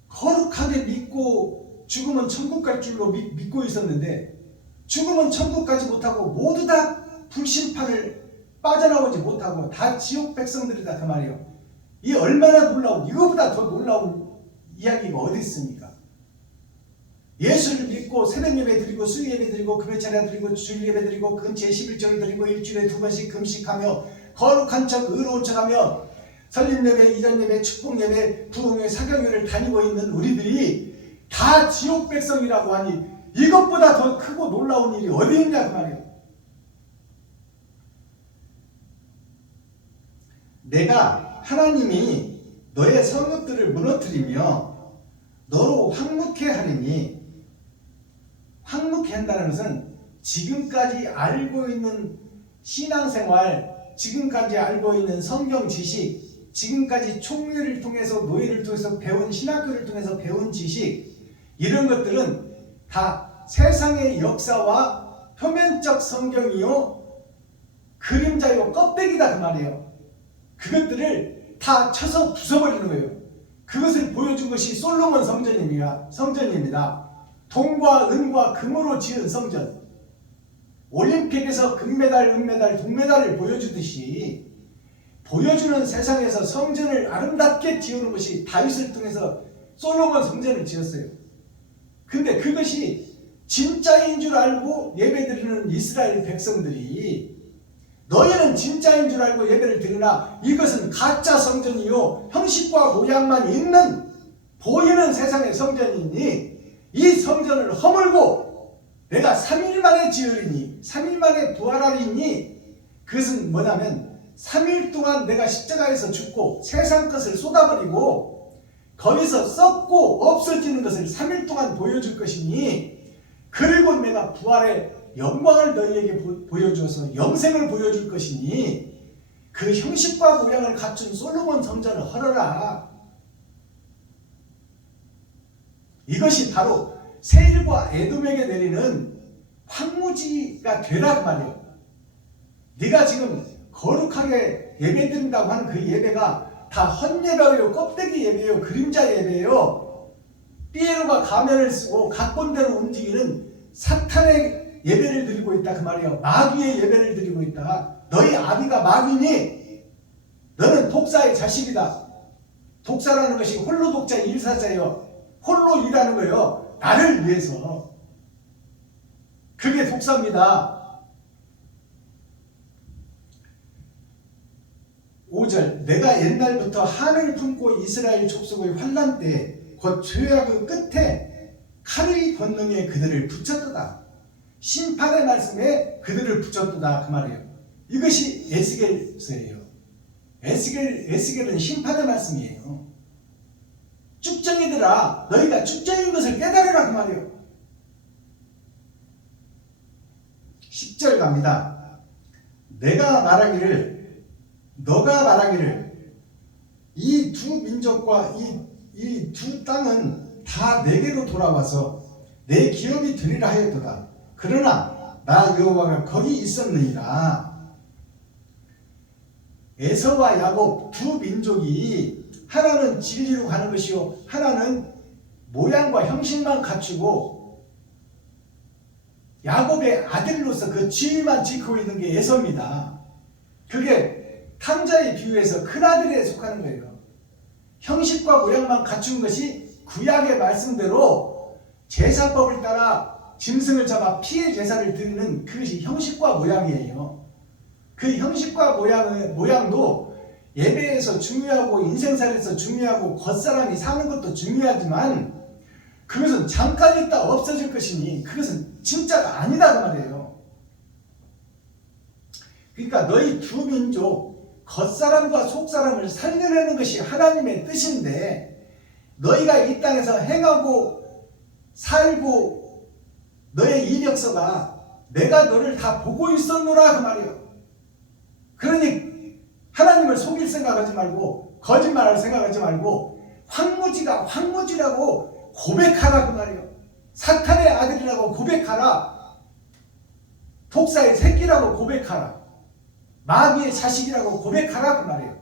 거룩하게 믿고 죽으면 천국 갈 줄로 믿고 있었는데 죽으면 천국 가지 못하고 모두 다 불심판을 빠져나오지 못하고 다 지옥 백성들이다 그 말이에요. 이 얼마나 놀라운, 이거보다 더 놀라운 이야기가 어디 있습니까? 예수를 믿고 새벽 예배 드리고 수요 예배 드리고 금요 찬양 드리고 주일 예배 드리고 근처에 11조를 드리고 일주일에 2번씩 금식하며 거룩한 척 의로운 척하며 설립 예배, 이전 예배, 축복 예배, 부흥회, 사경회를 다니고 있는 우리들이 다 지옥 백성이라고 하니 이것보다 더 크고 놀라운 일이 어디 있냐 그 말이에요. 내가 하나님이 너의 성읍들을 무너뜨리며 너로 황무케 하리니, 황무케 한다는 것은 지금까지 알고 있는 신앙생활, 지금까지 알고 있는 성경 지식, 지금까지 총회를 통해서 노예를 통해서 배운 신학교를 통해서 배운 지식, 이런 것들은 다 세상의 역사와 표면적 성경이요 그림자요 껍데기다 그 말이에요. 그것들을 다 쳐서 부숴버리는 거예요. 그것을 보여준 것이 솔로몬 성전입니다. 동과 은과 금으로 지은 성전. 올림픽에서 금메달, 은메달, 동메달을 보여주듯이 보여주는 세상에서 성전을 아름답게 지으는 것이 다윗을 통해서 솔로몬 성전을 지었어요. 근데 그것이 진짜인 줄 알고 예배드리는 이스라엘 백성들이 너희는 진짜인 줄 알고 예배를 드리나 이것은 가짜 성전이요 형식과 모양만 있는 보이는 세상의 성전이니 이 성전을 허물고 내가 3일 만에 지으리니 3일 만에 부활하리니 그것은 뭐냐면 3일 동안 내가 십자가에서 죽고 세상 것을 쏟아버리고 거기서 썩고 없어지는 것을 3일 동안 보여줄 것이니 그리고 내가 부활의 영광을 너희에게 보여주어서 영생을 보여줄 것이니 그 형식과 모양을 갖춘 솔로몬 성전을 헐어라. 이것이 바로 세일과 에돔에게 내리는 황무지가 되라 그 말이에요. 네가 지금 거룩하게 예배드린다고 하는 그 예배가 다 헛예배예요. 껍데기 예배예요. 그림자 예배예요. 삐에로가 가면을 쓰고 각본대로 움직이는 사탄의 예배를 드리고 있다 그 말이에요. 마귀의 예배를 드리고 있다. 너희 아비가 마귀니 너는 독사의 자식이다. 독사라는 것이 홀로 독자 일사자예요. 홀로 일하는 거예요. 나를 위해서. 그게 독사입니다. 5절 내가 옛날부터 한을 품고 이스라엘 족속의 환난 때 곧 죄악의 끝에 칼의 권능에 그들을 붙였도다. 심판의 말씀에 그들을 붙였도다 그 말이에요. 이것이 에스겔서예요. 에스겔은 심판의 말씀이에요. 쭉정이들아 너희가 쭉정인 것을 깨달으라 그 말이에요. 10절 갑니다. 너가 말하기를 이 두 민족과 이 두 땅은 다 내게로 돌아와서 내 기업이 되리라 하였도다. 그러나 나 여호와가 거기 있었느니라. 에서와 야곱 두 민족이 하나는 진리로 가는 것이요 하나는 모양과 형식만 갖추고 야곱의 아들로서 그 지위만 지키고 있는 게 에서입니다. 그게 탕자의 비유에서 큰아들에 속하는 거예요. 형식과 모양만 갖춘 것이 구약의 말씀대로 제사법을 따라 짐승을 잡아 피의 제사를 드리는 그것이 형식과 모양이에요. 그 형식과 모양도 예배에서 중요하고 인생살에서 중요하고 겉사람이 사는 것도 중요하지만 그것은 잠깐 있다 없어질 것이니 그것은 진짜가 아니다 그 말이에요. 그러니까 너희 두 민족 겉사람과 속사람을 살려내는 것이 하나님의 뜻인데 너희가 이 땅에서 행하고 살고 너의 이력서가 내가 너를 다 보고 있었노라 그 말이에요. 그러니 하나님을 속일 생각하지 말고 거짓말할 생각하지 말고 황무지가 황무지라고 고백하라 그 말이에요. 사탄의 아들이라고 고백하라. 독사의 새끼라고 고백하라. 마귀의 자식이라고 고백하라 그 말이에요.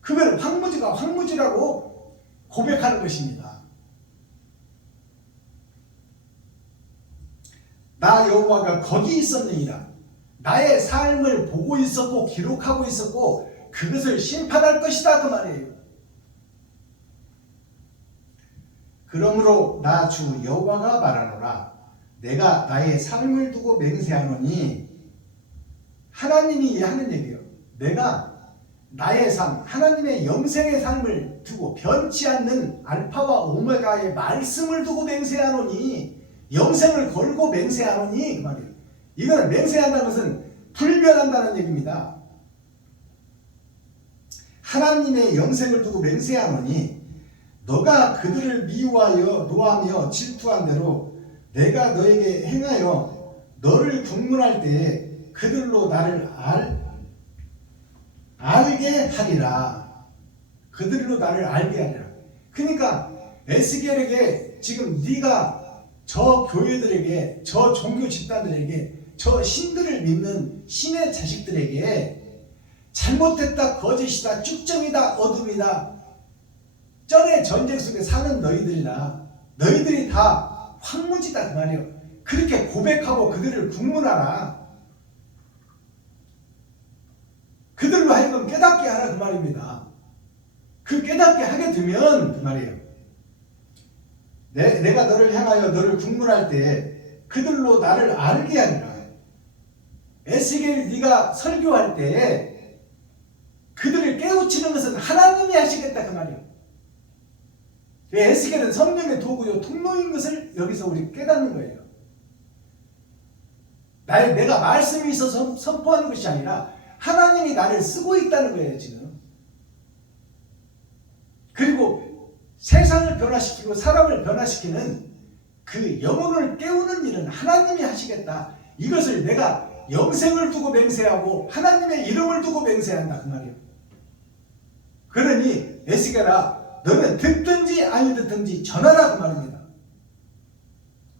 그걸 황무지가 황무지라고 고백하는 것입니다. 나 여호와가 거기 있었느니라. 나의 삶을 보고 있었고 기록하고 있었고 그것을 심판할 것이다 그 말이에요. 그러므로 나 주 여호와가 말하노라. 내가 나의 삶을 두고 맹세하노니 하나님이 하는 얘기예요. 내가 나의 삶, 하나님의 영생의 삶을 두고 변치 않는 알파와 오메가의 말씀을 두고 맹세하노니 영생을 걸고 맹세하노니 그 말이에요. 이거는 맹세한다는 것은 불변한다는 얘기입니다. 하나님의 영생을 두고 맹세하노니 너가 그들을 미워하여 노하며 질투한 대로 내가 너에게 행하여 너를 국문할 때에 그들로 나를 알게 하리라. 그들로 나를 알게 하리라. 그러니까 에스겔에게 지금 네가 저 교회들에게 저 종교 집단들에게 저 신들을 믿는 신의 자식들에게 잘못했다 거짓이다 쭉정이다 어둠이다 전에 전쟁 속에 사는 너희들이다. 너희들이 다 황무지다 그 말이에요. 그렇게 고백하고 그들을 국문하라. 그들로 하여금 깨닫게 하라 그 말입니다. 그 깨닫게 하게 되면 그 말이에요. 내가 너를 향하여 너를 국문할 때 그들로 나를 알게 하리라. 에스겔 네가 설교할 때 그들을 깨우치는 것은 하나님이 하시겠다 그 말이에요. 에스겔은 성령의 도구요 통로인 것을 여기서 우리 깨닫는 거예요. 내가 말씀이 있어서 선포하는 것이 아니라 하나님이 나를 쓰고 있다는 거예요 지금. 그리고 세상을 변화시키고 사람을 변화시키는 그 영혼을 깨우는 일은 하나님이 하시겠다. 이것을 내가 영생을 두고 맹세하고 하나님의 이름을 두고 맹세한다 그 말이에요. 그러니 에스겔아 너는 듣든지 아니 듣든지 전하라 그 말입니다.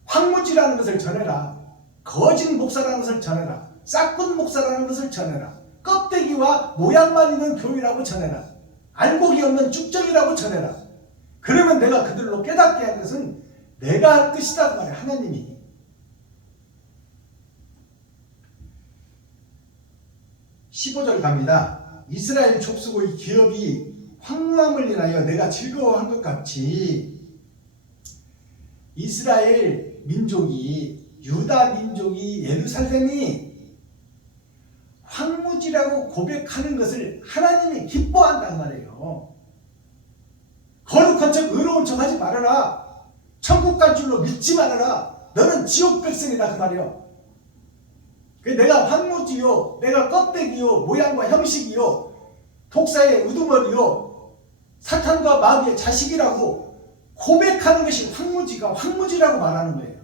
황무지라는 것을 전해라. 거짓 목사라는 것을 전해라. 싹군 목사라는 것을 전해라. 껍데기와 모양만 있는 교회라고 전해라. 알곡이 없는 쭉정이라고 전해라. 그러면 내가 그들로 깨닫게 한 것은 내가 할 것이다 그 말이야. 하나님이. (15절) 갑니다. 이스라엘 족속의 기업이 황무함을 인하여 내가 즐거워한 것 같이 이스라엘 민족이, 유다 민족이, 예루살렘이 황무지라고 고백하는 것을 하나님이 기뻐한단 말이에요. 거룩한 척 의로운 척 하지 말아라. 천국 갈 줄로 믿지 말아라. 너는 지옥 백성이다 그 말이에요. 내가 황무지요, 내가 껍데기요, 모양과 형식이요, 독사의 우두머리요, 사탄과 마귀의 자식이라고 고백하는 것이 황무지가 황무지라고 말하는 거예요.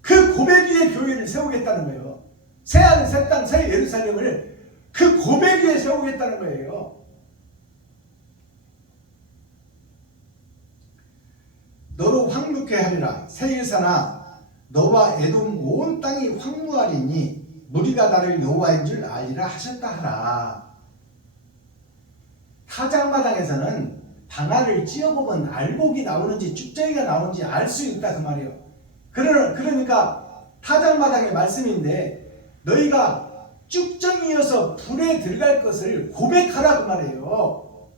그 고백 위에 교회를 세우겠다는 거예요. 새하늘 새 땅 새 예루살렘을 그 고백 위에 세우겠다는 거예요. 너로 황무케 하리라. 세일사나 너와 에돔 온 땅이 황무하리니 무리가 나를 여호와인 줄 알리라 하셨다 하라. 타작마당에서는 방아를 찧어보면 알곡이 나오는지 쭉정이가 나오는지 알 수 있다 그 말이에요. 그러니까 타작마당의 말씀인데 너희가 쭉정이어서 불에 들어갈 것을 고백하라 그 말이에요.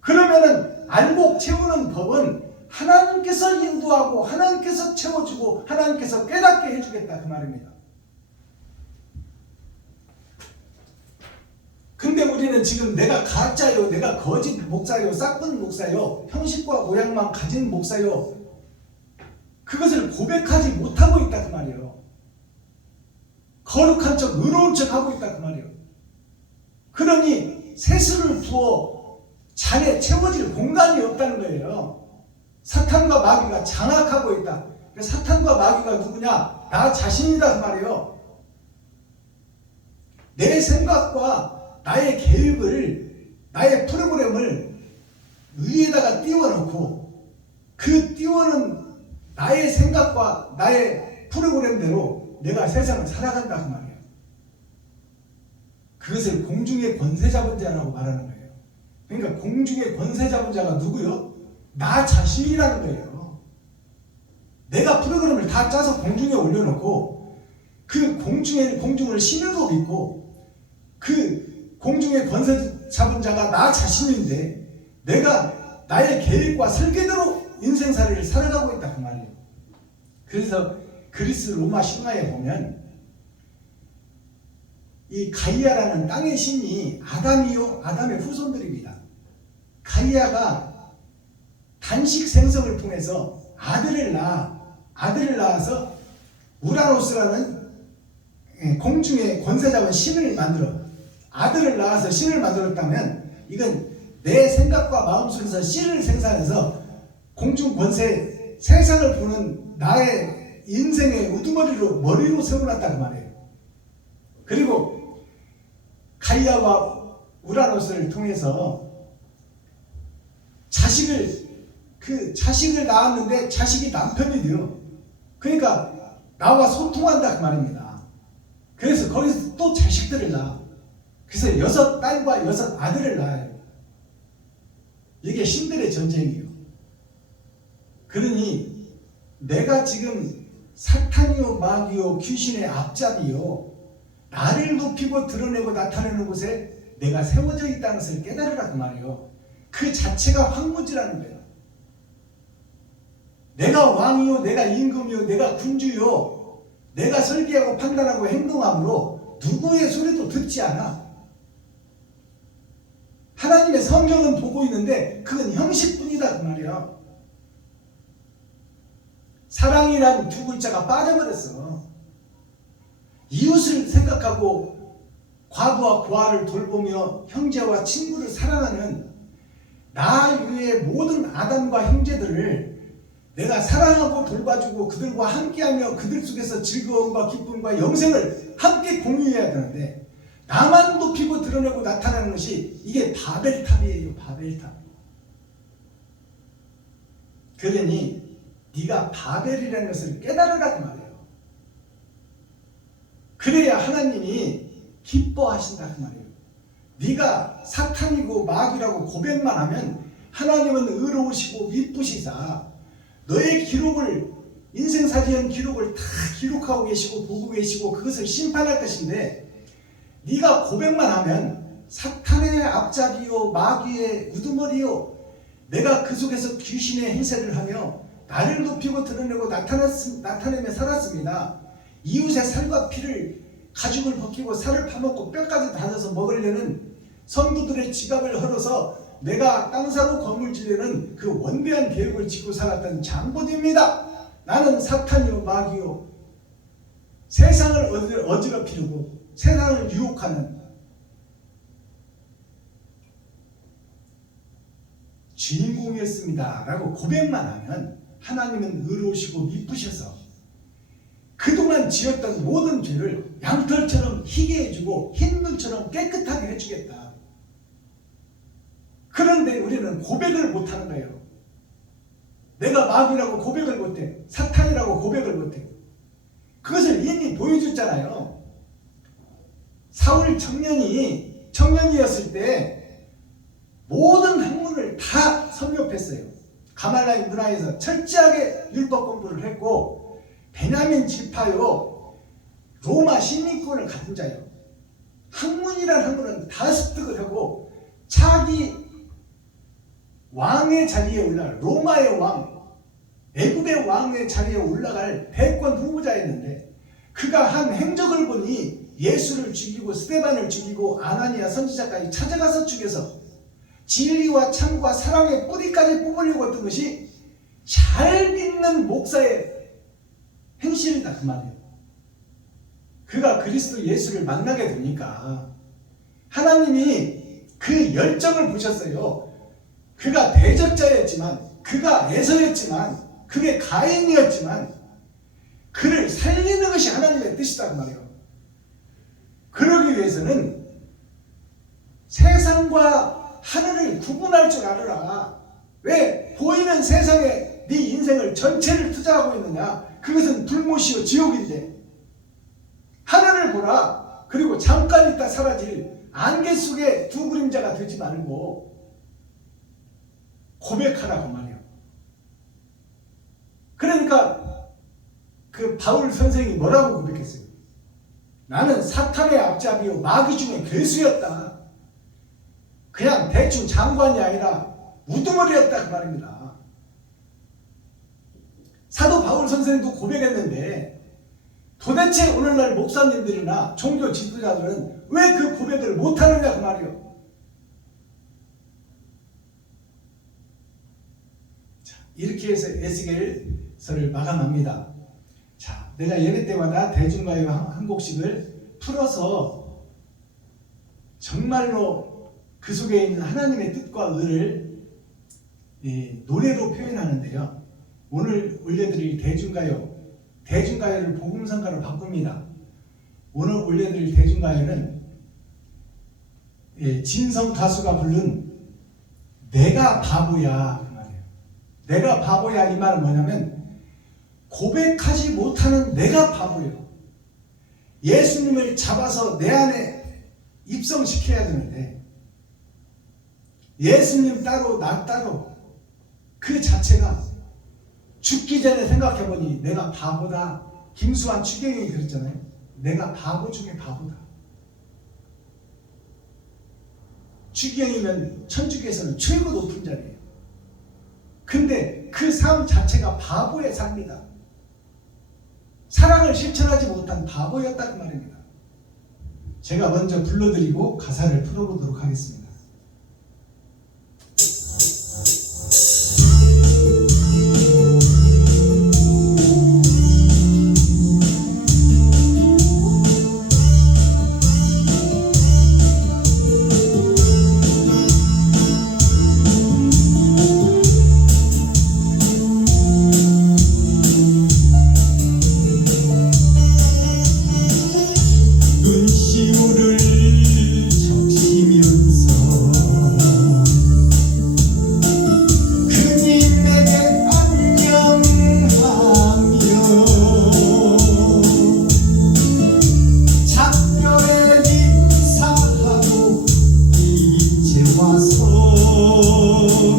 그러면은 알곡 채우는 법은 하나님께서 인도하고 하나님께서 채워주고 하나님께서 깨닫게 해주겠다 그 말입니다. 근데 우리는 지금 내가 가짜요, 내가 거짓 목사요, 싹군 목사요, 형식과 모양만 가진 목사요, 그것을 고백하지 못하고 있다 그 말이에요. 거룩한 척 의로운 척 하고 있다 그 말이에요. 그러니 세수를 부어 잔에 채워질 공간이 없다는 거예요. 사탄과 마귀가 장악하고 있다. 사탄과 마귀가 누구냐? 나 자신이다 그 말이에요. 내 생각과 나의 계획을, 나의 프로그램을 위에다가 띄워놓고 그 띄워놓은 나의 생각과 나의 프로그램대로 내가 세상을 살아간다 그 말이에요. 그것을 공중의 권세 잡은 자라고 말하는 거예요. 그러니까 공중의 권세 잡은 자가 누구요? 나 자신이라는 거예요. 내가 프로그램을 다 짜서 공중에 올려놓고 그 공중을 신으로 믿고 그 공중의 권세 잡은 자가 나 자신인데 내가 나의 계획과 설계대로 인생살이를 살아가고 있다 그 말이에요. 그래서 그리스 로마 신화에 보면 이 가이아라는 땅의 신이 아담이요, 아담의 후손들입니다. 가이아가 단식 생성을 통해서 아들을 낳아서 우라노스라는 공중의 권세 잡은 신을 만들어 아들을 낳아서 신을 만들었다면 이건 내 생각과 마음속에서 씨를 생산해서 공중 권세 세상을 보는 나의 인생의 머리로 세워놨다는 말이에요. 그리고 가이아와 우라노스를 통해서 자식을 낳았는데 자식이 남편이 돼요. 그러니까 나와 소통한다 그 말입니다. 그래서 거기서 또 자식들을 낳아. 그래서 6딸과 6아들을 낳아요. 이게 신들의 전쟁이에요. 그러니 내가 지금 사탄이요, 마귀요, 귀신의 앞잡이요, 나를 높이고 드러내고 나타내는 곳에 내가 세워져 있다는 것을 깨달으라 그 말이에요. 그 자체가 황무지라는 거예요. 내가 왕이요, 내가 임금이요, 내가 군주요, 내가 설계하고 판단하고 행동함으로 누구의 소리도 듣지 않아. 하나님의 성경은 보고 있는데 그건 형식뿐이다 그 말이야. 사랑이란 두 글자가 빠져버렸어. 이웃을 생각하고 과부와 고아를 돌보며 형제와 친구를 사랑하는 나 위의 모든 아담과 형제들을 내가 사랑하고 돌봐주고 그들과 함께하며 그들 속에서 즐거움과 기쁨과 영생을 함께 공유해야 되는데, 나만 높이고 드러내고 나타나는 것이 이게 바벨탑이에요. 바벨탑. 그러니 네가 바벨이라는 것을 깨달으라고 말해요. 그래야 하나님이 기뻐하신다 그 말이에요. 네가 사탄이고 마귀라고 고백만 하면 하나님은 의로우시고 미쁘시사 너의 기록을, 인생사진 기록을 다 기록하고 계시고 보고 계시고 그것을 심판할 것인데, 네가 고백만 하면 사탄의 앞잡이요 마귀의 우두머리요 내가 그 속에서 귀신의 행세를 하며 나를 높이고 드러내고 나타내며 살았습니다. 이웃의 살과 피를 가죽을 벗기고 살을 파먹고 뼈까지 다져서 먹으려는 성도들의 지갑을 헐어서 내가 땅 사고 건물 지려는 그 원대한 계획을 짓고 살았던 장본입니다. 나는 사탄이요 마귀요 세상을 어지럽히려고 세상을 유혹하는 주인공이었습니다 라고 고백만 하면 하나님은 의로우시고 미쁘셔서 그동안 지었던 모든 죄를 양털처럼 희게 해주고 흰눈처럼 깨끗하게 해주겠다. 그런데 우리는 고백을 못하는 거예요. 내가 마귀라고 고백을 못해. 사탄이라고 고백을 못해. 그것을 이미 보여줬잖아요. 사울 청년이었을 때 모든 학문을 다 섭렵했어요. 가말라인 문화에서 철저하게 율법 공부를 했고, 베냐민 지파요 로마 시민권을 가진 자예요. 학문이라는 학문은 다 습득을 하고 자기 왕의 자리에 올라갈, 로마의 왕, 애굽의 왕의 자리에 올라갈 대권 후보자였는데, 그가 한 행적을 보니 예수를 죽이고 스데반을 죽이고 아나니아 선지자까지 찾아가서 죽여서 진리와 참과 사랑의 뿌리까지 뽑으려고 했던 것이 잘 믿는 목사의 행실이다 그 말이에요. 그가 그리스도 예수를 만나게 되니까 하나님이 그 열정을 보셨어요. 그가 대적자였지만, 그가 에서였지만, 그게 가인이었지만 그를 살리는 것이 하나님의 뜻이다 그 말이에요. 그러기 위해서는 세상과 하늘을 구분할 줄 알아라. 왜 보이는 세상에 네 인생을 전체를 투자하고 있느냐? 그것은 불못이요 지옥인데, 하늘을 보라. 그리고 잠깐 있다 사라질 안개 속에 두 그림자가 되지 말고 고백하라고 말이에요. 그러니까 그 바울 선생이 뭐라고 고백했어요? 나는 사탄의 앞잡이요 마귀 중에 괴수였다. 그냥 대충 장관이 아니라 우두머리였다 그 말입니다. 사도 바울 선생도 고백했는데, 도대체 오늘날 목사님들이나 종교 지도자들은 왜 그 고백을 못하느냐 그 말이에요. 자, 이렇게 해서 에스겔서를 마감합니다. 자, 내가 예배 때마다 대중가요 한 곡씩을 풀어서 정말로 그 속에 있는 하나님의 뜻과 의를 노래로 표현하는데요. 오늘 올려드릴 대중가요를 복음성가로 바꿉니다. 오늘 올려드릴 대중가요는 진성 가수가 부른 내가 바보야 그 말이에요. 내가 바보야 이 말은 뭐냐면 고백하지 못하는 내가 바보예요. 예수님을 잡아서 내 안에 입성시켜야 되는데 예수님 따로 나 따로 그 자체가 죽기 전에 생각해보니 내가 바보다. 김수환 추경이 그랬잖아요. 내가 바보 중에 바보다. 추경이면 천주교에서는 최고 높은 자리예요. 근데 그 삶 자체가 바보의 삶이다. 사랑을 실천하지 못한 바보였다 그 말입니다. 제가 먼저 불러드리고 가사를 풀어보도록 하겠습니다.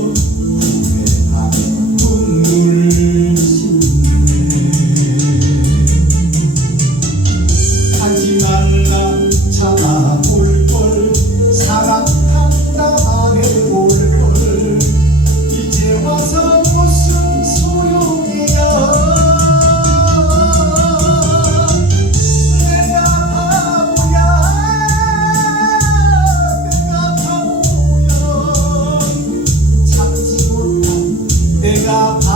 후회하며 눈물을 씻네. 하지 말라 참아 볼걸, 사랑한다 말해볼걸. 이제 와서 무슨 소용이야. 내가 바보야, 내가 바보야. 참지 못한 내가 바보야.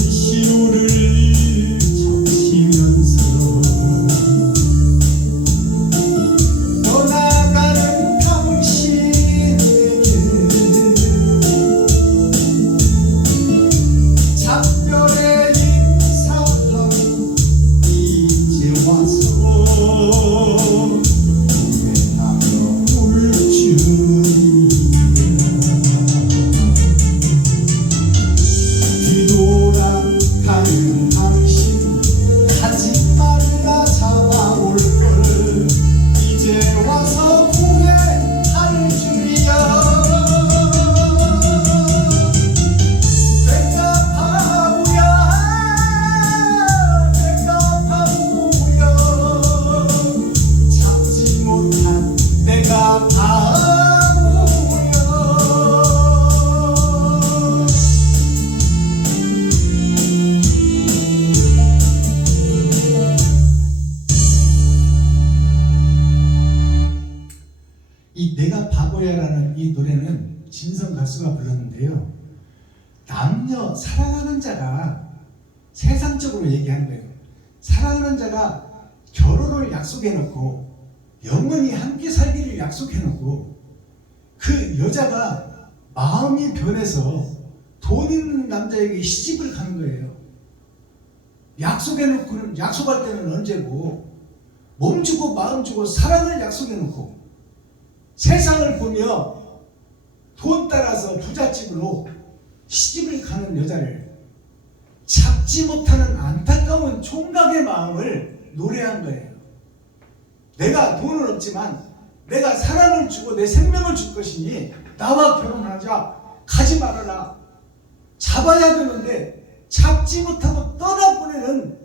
눈시울을 적시면서 떠나가는 당신에게 작별의 인사하고 이제 와서 후회하며 울 줄이야. 뒤돌아가는 당신, 하지 말라 잡아올걸. 이제 와서 후회할 줄이야. 내가 바보야, 내가 바보야. 참지 못한 내가 바보야. 이 내가 바보야라는 이 노래는 진성 가수가 불렀는데요. 남녀 사랑하는 자가 세상적으로 얘기하는 거예요. 사랑하는 자가 결혼을 약속해놓고 영원히 함께 살기를 약속해놓고 그 여자가 마음이 변해서 돈 있는 남자에게 시집을 가는 거예요. 약속해놓고는 약속할 때는 언제고 몸 주고 마음 주고 사랑을 약속해놓고 세상을 보며 돈 따라서 부잣집으로 시집을 가는 여자를 잡지 못하는 안타까운 총각의 마음을 노래한 거예요. 내가 돈은 없지만 내가 사랑을 주고 내 생명을 줄 것이니 나와 결혼하자. 가지 말아라. 잡아야 되는데 잡지 못하고 떠나보내는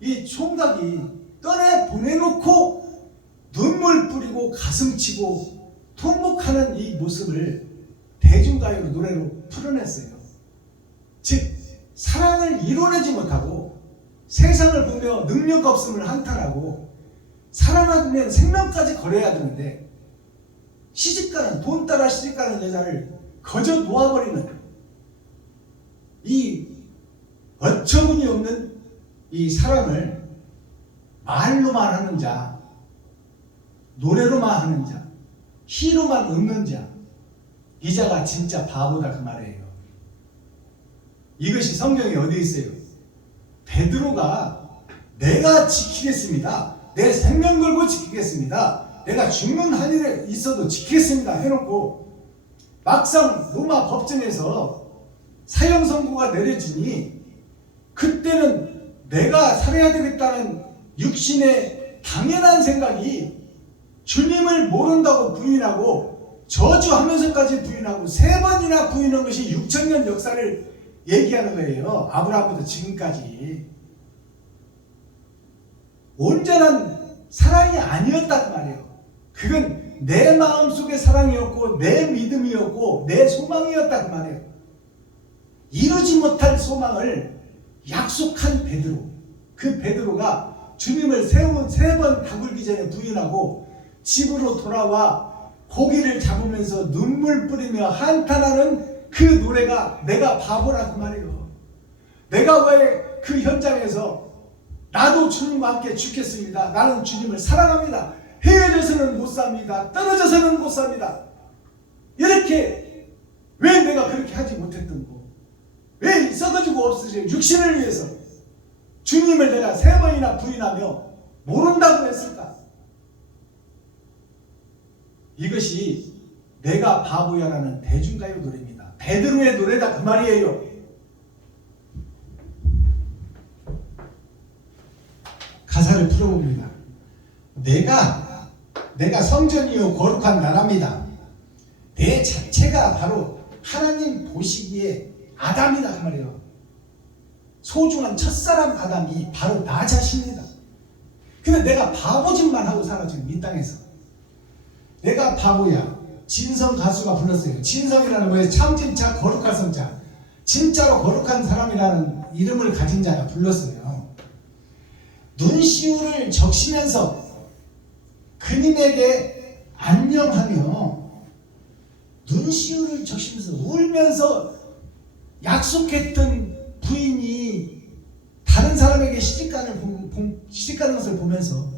이 총각이 떠나보내놓고 눈물 뿌리고 가슴 치고 통곡하는 이 모습을 대중가요로 노래로 풀어냈어요. 즉 사랑을 이뤄내지 못하고 세상을 보며 능력 없음을 한탄하고 사랑하면 생명까지 걸어야 되는데 시집가는 돈 따라 시집가는 여자를 거저 놓아버리는 이 어처구니 없는 이 사랑을 말로만 하는 자, 노래로만 하는 자, 시로만 읊는 자, 이 자가 진짜 바보다 그 말이에요. 이것이 성경에 어디 있어요? 베드로가 내가 지키겠습니다. 내 생명 걸고 지키겠습니다. 내가 죽는 한일에 있어도 지키겠습니다 해놓고 막상 로마 법정에서 사형 선고가 내려지니 그때는 내가 살아야 되겠다는 육신의 당연한 생각이 주님을 모른다고 부인하고 저주하면서까지 부인하고 3번이나 부인한 것이 6,000년 역사를 얘기하는 거예요. 아브라함부터 지금까지. 온전한 사랑이 아니었단 말이에요. 그건 내 마음속의 사랑이었고 내 믿음이었고 내 소망이었단 말이에요. 이루지 못할 소망을 약속한 베드로, 그 베드로가 주님을 3번 다굴기 전에 부인하고 집으로 돌아와 고기를 잡으면서 눈물 뿌리며 한탄하는 그 노래가 내가 바보라 그 말이에요. 내가 왜 그 현장에서 나도 주님과 함께 죽겠습니다. 나는 주님을 사랑합니다. 헤어져서는 못 삽니다. 떨어져서는 못 삽니다. 이렇게 왜 내가 그렇게 하지 못했던 거? 왜 썩어지고 없어진 육신을 위해서 주님을 내가 3번이나 부인하며 모른다고 했을까? 이것이 내가 바보야라는 대중가요 노래입니다. 베드로의 노래다 그 말이에요. 가사를 풀어봅니다. 내가 성전이요 거룩한 나라입니다. 내 자체가 바로 하나님 보시기에 아담이다 그 말이에요. 소중한 첫사람 아담이 바로 나 자신이다. 근데 내가 바보짓만 하고 살아 지금 이 땅에서. 내가 바보야. 진성 가수가 불렀어요. 진성이라는 거에 참진자 거룩한 성자. 진짜로 거룩한 사람이라는 이름을 가진 자가 불렀어요. 눈시울을 적시면서 그님에게 안녕하며 눈시울을 적시면서 울면서 약속했던 부인이 다른 사람에게 시집가는 것을 보면서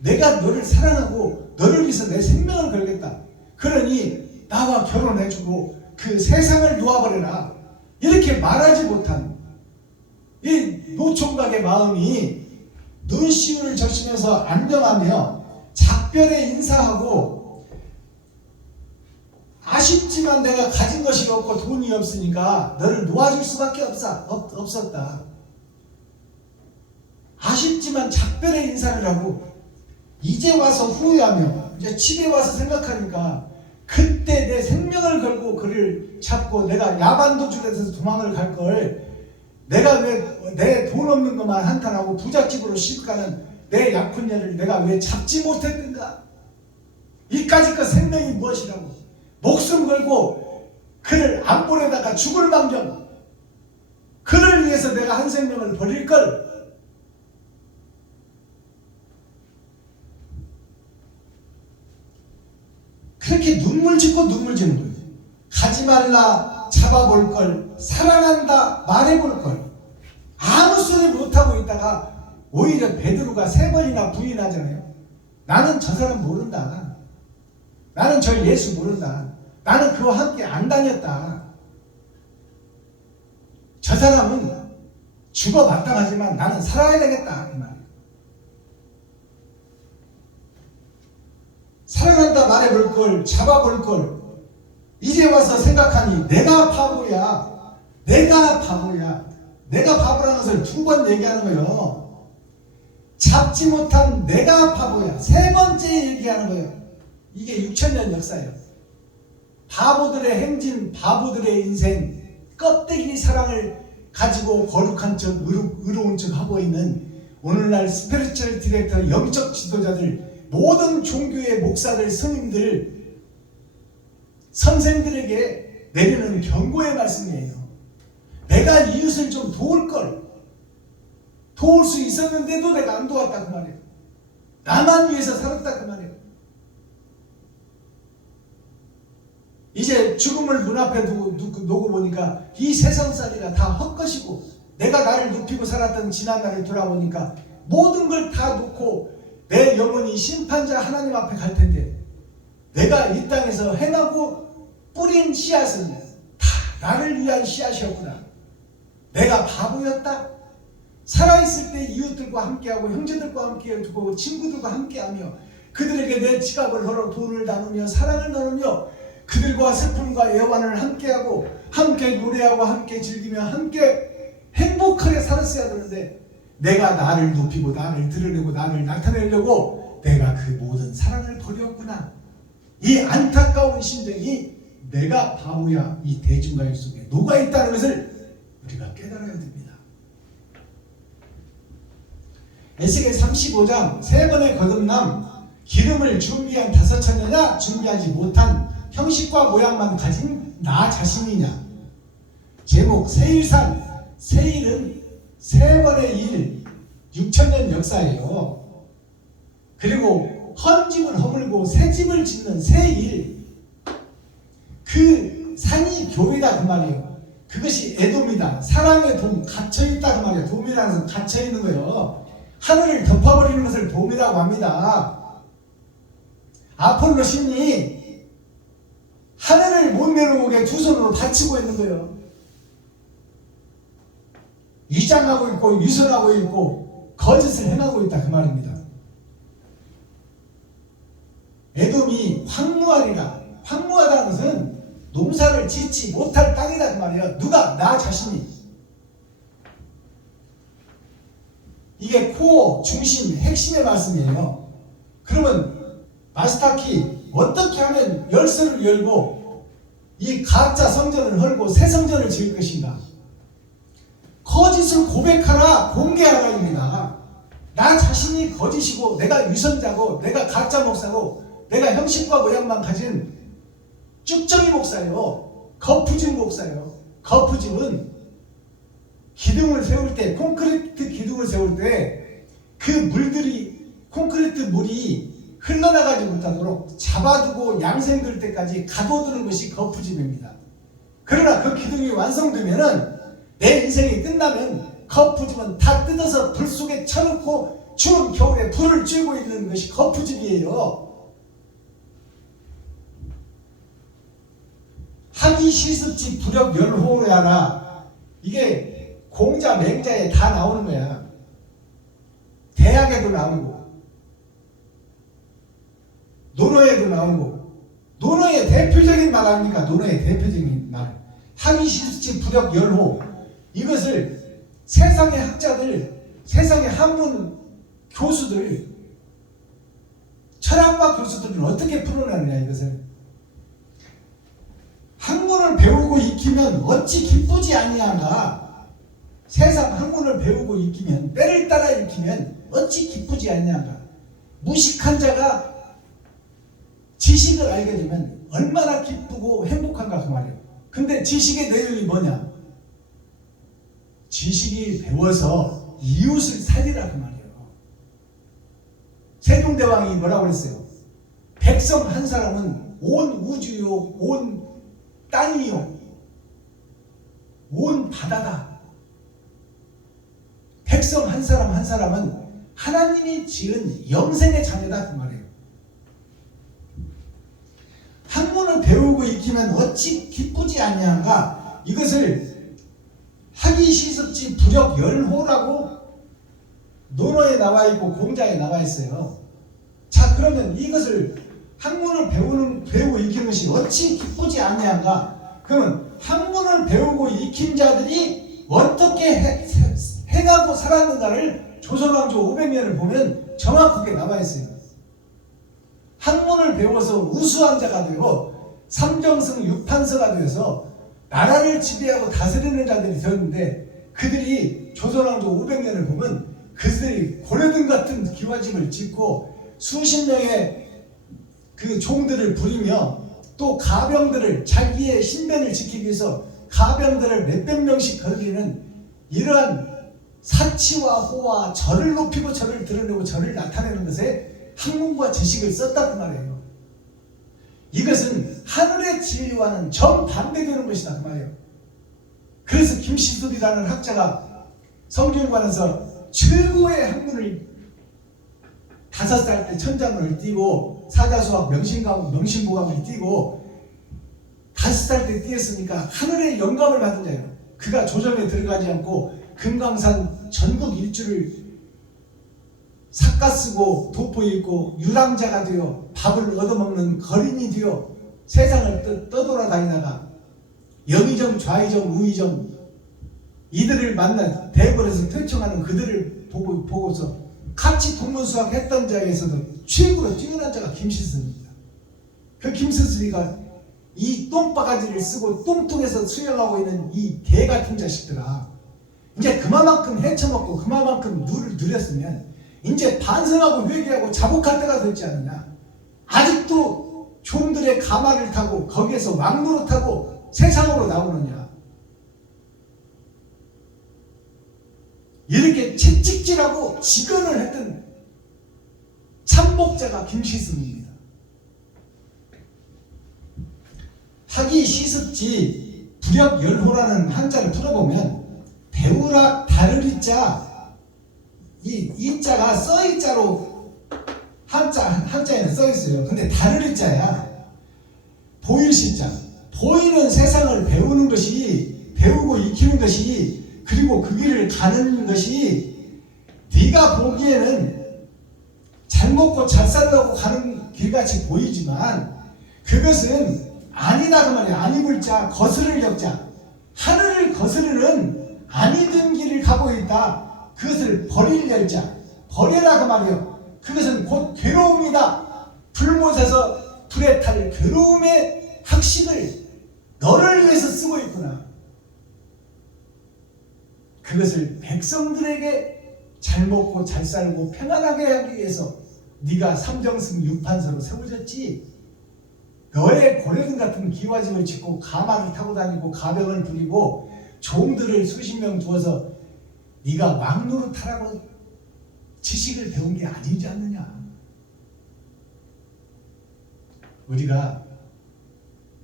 내가 너를 사랑하고 너를 위해서 내 생명을 걸겠다. 그러니 나와 결혼해주고 그 세상을 놓아버려라. 이렇게 말하지 못한 이 노총각의 마음이 눈시울을 적시면서 안녕하며 작별에 인사하고 아쉽지만 내가 가진 것이 없고 돈이 없으니까 너를 놓아줄 수밖에 없었다. 아쉽지만 작별의 인사를 하고 이제 와서 후회하며 이제 집에 와서 생각하니까 그때 내 생명을 걸고 그를 잡고 내가 야반도주에서 도망을 갈 걸 내가 왜 내 돈 없는 것만 한탄하고 부잣집으로 시집가는 내 약혼녀를 내가 왜 잡지 못했는가? 이까짓 생명이 무엇이라고 목숨 걸고 그를 안 보내다가 죽을 망정 그를 위해서 내가 한 생명을 버릴 걸 그렇게 눈물 짓고 눈물 짓는 거예요. 가지 말라 잡아볼 걸 사랑한다 말해볼 걸 아무 소리 못하고 있다가 오히려 베드로가 3번이나 부인하잖아요. 나는 저 사람 모른다. 나는 저 예수 모른다. 나는 그와 함께 안 다녔다. 저 사람은 죽어 마땅하지만 나는 살아야 되겠다. 그 말이에요. 사랑한다 말해볼 걸 잡아볼 걸 이제 와서 생각하니 내가 바보야. 내가 바보라는 것을 2번 얘기하는 거예요. 잡지 못한 내가 바보야. 3번째 얘기하는 거예요. 이게 6000년 역사예요. 바보들의 행진, 바보들의 인생, 껍데기 사랑을 가지고 거룩한 척, 의로운 척 하고 있는 오늘날 스피리추얼 디렉터, 영적 지도자들, 모든 종교의 목사들, 스님들, 선생들에게 내리는 경고의 말씀이에요. 내가 이웃을 좀 도울 걸. 도울 수 있었는데도 내가 안 도왔다 그 말이에요. 나만 위해서 살았다 그 말이에요. 이제 죽음을 문 앞에 놓고 보니까 이 세상살이가 다 헛것이고 내가 나를 눕히고 살았던 지난 날을 돌아보니까 모든 걸 다 놓고 내 영혼이 심판자 하나님 앞에 갈 텐데 내가 이 땅에서 행하고 뿌린 씨앗은 다 나를 위한 씨앗이었구나. 내가 바보였다. 살아있을 때 이웃들과 함께하고 형제들과 함께하고 친구들과 함께하며 그들에게 내 지갑을 걸어 돈을 나누며 사랑을 나누며 그들과 슬픔과 애환을 함께하고 함께 노래하고 함께 즐기며 함께 행복하게 살았어야 되는데 내가 나를 높이고 나를 드러내고 나를 나타내려고 내가 그 모든 사랑을 버렸구나. 이 안타까운 심정이 내가 바보야 이 대중가요 속에 녹아있다는 것을 우리가 깨달아야 됩니다. 에스겔 35장 3번의 거듭남 기름을 준비한 5처녀냐 준비하지 못한 형식과 모양만 가진 나 자신이냐. 제목 세일산. 세일은 3번의 일 6000년 역사예요. 그리고 헌집을 허물고 새집을 짓는 새일. 그 산이 교회다 그 말이에요. 그것이 에돔이다. 사랑의 돔 갇혀있다 그 말이에요. 돔이라는 것은 갇혀있는 거예요. 하늘을 덮어버리는 것을 돔이라고 합니다. 아폴로 신이 하늘을 못 내려오게 두 손으로 받치고 있는 거예요. 위장하고 있고 위선하고 있고 거짓을 행하고 있다 그 말입니다. 에돔이 황무하리라. 황무하다는 것은 농사를 짓지 못할 땅이다 그 말이에요. 누가? 나 자신이. 이게 코어, 중심, 핵심의 말씀이에요. 그러면 마스타키 어떻게 하면 열쇠를 열고 이 가짜 성전을 헐고 새 성전을 지을 것인가? 거짓을 고백하라, 공개하라입니다. 나 자신이 거짓이고 내가 위선자고 내가 가짜 목사고 내가 형식과 모양만 가진 쭉정이 목사예요. 거푸집 목사예요. 거푸집은 기둥을 세울 때, 콘크리트 기둥을 세울 때 그 물들이, 콘크리트 물이 흘러나가지 못하도록 잡아두고 양생될 때까지 가둬두는 것이 거푸집입니다. 그러나 그 기둥이 완성되면은 내 인생이 끝나면 거푸집은 다 뜯어서 불 속에 쳐놓고 추운 겨울에 불을 쬐고 있는 것이 거푸집이에요. 하기 시습지 부력 열호하라. 이게 공자 맹자에 다 나오는 거야. 대학에도 나오고 논어에도 나오고. 논어의 대표적인 말 아닙니까? 논어의 대표적인 말. 하기 시습지 부력 열호. 이것을 세상의 학자들, 세상의 학문 교수들, 철학과 교수들은 어떻게 풀어내느냐 이것을. 학문을 배우고 익히면 어찌 기쁘지 아니한가. 세상 학문을 배우고 익히면, 때를 따라 익히면 어찌 기쁘지 아니한가. 무식한 자가 지식을 알게 되면 얼마나 기쁘고 행복한가 그 말이에요. 근데 지식의 내용이 뭐냐? 지식이 배워서 이웃을 살리라 그 말이에요. 세종대왕이 뭐라고 그랬어요? 백성 한 사람은 온 우주요, 온 땅이요, 온 바다다. 백성 한 사람 한 사람은 하나님이 지은 영생의 자녀다 그 말이에요. 학문을 배우고 익히면 어찌 기쁘지 아니한가. 이것을 하기 시습지 부력 열호라고 논어에 나와 있고 공자에 나와 있어요. 자, 그러면 이것을 학문을 배우고 익히는 것이 어찌 기쁘지 아니한가. 그러면 학문을 배우고 익힌 자들이 어떻게 행하고 살았는가를 조선왕조 500년을 보면 정확하게 나와 있어요. 학문을 배워서 우수한 자가 되고 삼정승 육판서가 되어서 나라를 지배하고 다스리는 자들이 되었는데, 그들이 조선왕조 500년을 보면 그들이 고려등 같은 기와집을 짓고 수십 명의 그 종들을 부리며 또 가병들을, 자기의 신변을 지키기 위해서 가병들을 몇백 명씩 걸리는 이러한 사치와 호와 절을 높이고 절을 드러내고 절을 나타내는 것에 학문과 지식을 썼단 말이에요. 이것은 하늘의 진리와는 정반대되는 것이다 그 말이에요. 그래서 김시술이라는 학자가 성균관에서 최고의 학문을 5살 때 천자문을 띄고 사자수학 명심보감을 띄고 5살 때 띄었으니까 하늘의 영감을 받은 자예요. 그가 조정에 들어가지 않고 금강산 전국 일주를 삿갓쓰고 돋보이고 유랑자가 되어 밥을 얻어먹는 거린이 되어 세상을 떠돌아다니다가 영의정, 좌의정, 우의정 이들을 만나 대궐에서 퇴청하는 그들을 보고서 같이 동문수학했던 자에서도 최고로 뛰어난 자가 김시슬입니다. 그 김시슬이가 이 똥바가지를 쓰고 똥통에서 수영하고 있는 이 개같은 자식들아, 이제 그만큼 헤쳐먹고 그만큼 누를 누렸으면 이제 반성하고 회개하고 자복할 때가 됐지 않느냐. 아직도 종들의 가마를 타고 거기에서 왕노릇하고 세상으로 나오느냐. 이렇게 채찍질하고 직언을 했던 참복자가 김시승입니다. 하기 시습지 부력열호라는 한자를 풀어보면 배우라 다르리자, 이 자가 써이자로 한자에는 써 있어요. 근데 다른 자야. 보일 시자. 보이는 세상을 배우는 것이, 배우고 익히는 것이, 그리고 그 길을 가는 것이 네가 보기에는 잘 먹고 잘 살려고 가는 길같이 보이지만 그것은 아니다 그 말이야. 아니물 자, 거스를 격자. 하늘을 거스르는 아니든 길을 가고 있다. 그것을 버릴 열자. 버려라 그 말이요. 그것은 곧 괴로움이다. 불못에서 불에 탈 괴로움의 학식을 너를 위해서 쓰고 있구나. 그것을 백성들에게 잘 먹고 잘 살고 평안하게 하기 위해서 네가 삼정승 육판서로 세워졌지. 너의 고려등 같은 기와집을 짓고 가마를 타고 다니고 가병을 부리고 종들을 수십 명 두어서 네가 왕노릇하라고 지식을 배운 게 아니지 않느냐. 우리가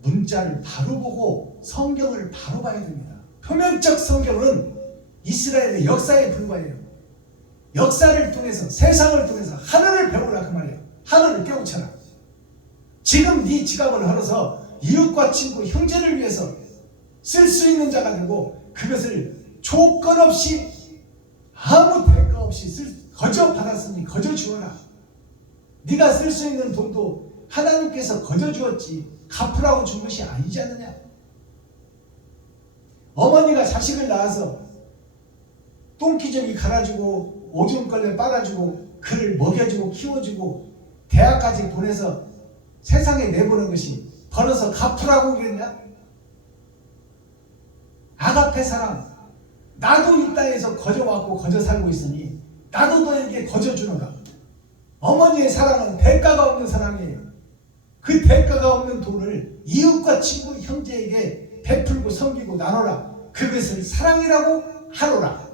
문자를 바로 보고 성경을 바로 봐야 됩니다. 표면적 성경은 이스라엘의 역사에 불과해요. 역사를 통해서, 세상을 통해서 하늘을 배우라 그 말이에요. 하늘을 깨우쳐라. 지금 네 지갑을 헐어서 이웃과 친구, 형제를 위해서 쓸 수 있는 자가 되고 그것을 조건 없이 아무 대가 없이 거저 받았으니 거저 주어라. 네가 쓸 수 있는 돈도 하나님께서 거저 주었지 갚으라고 준 것이 아니지 않느냐. 어머니가 자식을 낳아서 똥기저귀 갈아주고 오줌걸레 빨아주고 그를 먹여주고 키워주고 대학까지 보내서 세상에 내보는 것이 벌어서 갚으라고 그랬냐? 아가페 사랑, 나도 이 땅에서 거저 왔고 거저 살고 있으니 나도 너에게 거저 주노라. 어머니의 사랑은 대가가 없는 사랑이에요. 그 대가가 없는 돈을 이웃과 친구, 형제에게 베풀고 섬기고 나눠라. 그것을 사랑이라고 하노라.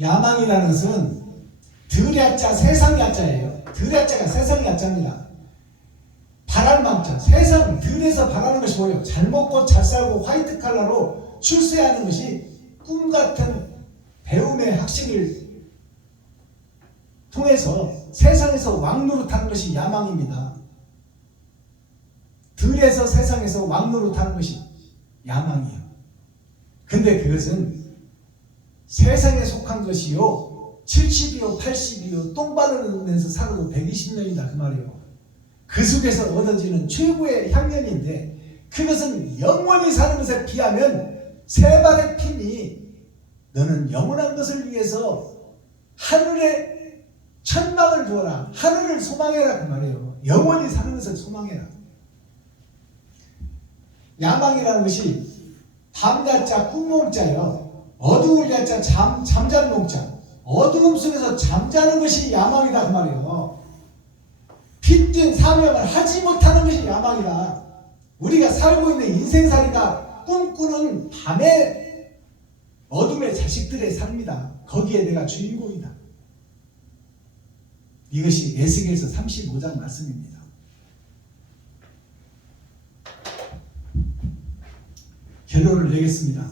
야망이라는 것은 들야자 세상 야자예요. 들야자가 세상 야자입니다. 바랄 망자, 세상 들에서 바라는 것이 뭐예요? 잘 먹고 잘 살고 화이트 칼라로 출세하는 것이 꿈같은 배움의 학식을 통해서 세상에서 왕노릇하는 것이 야망입니다. 들에서 세상에서 왕노릇하는 것이 야망이에요. 근데 그것은 세상에 속한 것이요 70이요 80이요 똥바르면서 살아도 120년이다 그 말이에요. 그 속에서 얻어지는 최고의 향연인데 그것은 영원히 사는 것에 비하면 세 발의 피니 너는 영원한 것을 위해서 하늘에 천막을 두어라. 하늘을 소망해라 그 말이에요. 영원히 사는 것을 소망해라. 야망이라는 것이 밤야자 꿈몽자예요. 어두울 야자 잠자는 농자. 어두움 속에서 잠자는 것이 야망이다 그 말이에요. 빚진 사명을 하지 못하는 것이 야망이다. 우리가 살고 있는 인생살이가 꿈꾸는 밤의 어둠의 자식들의 삶이다. 거기에 내가 주인공이다. 이것이 에스겔서 35장 말씀입니다. 결론을 내겠습니다.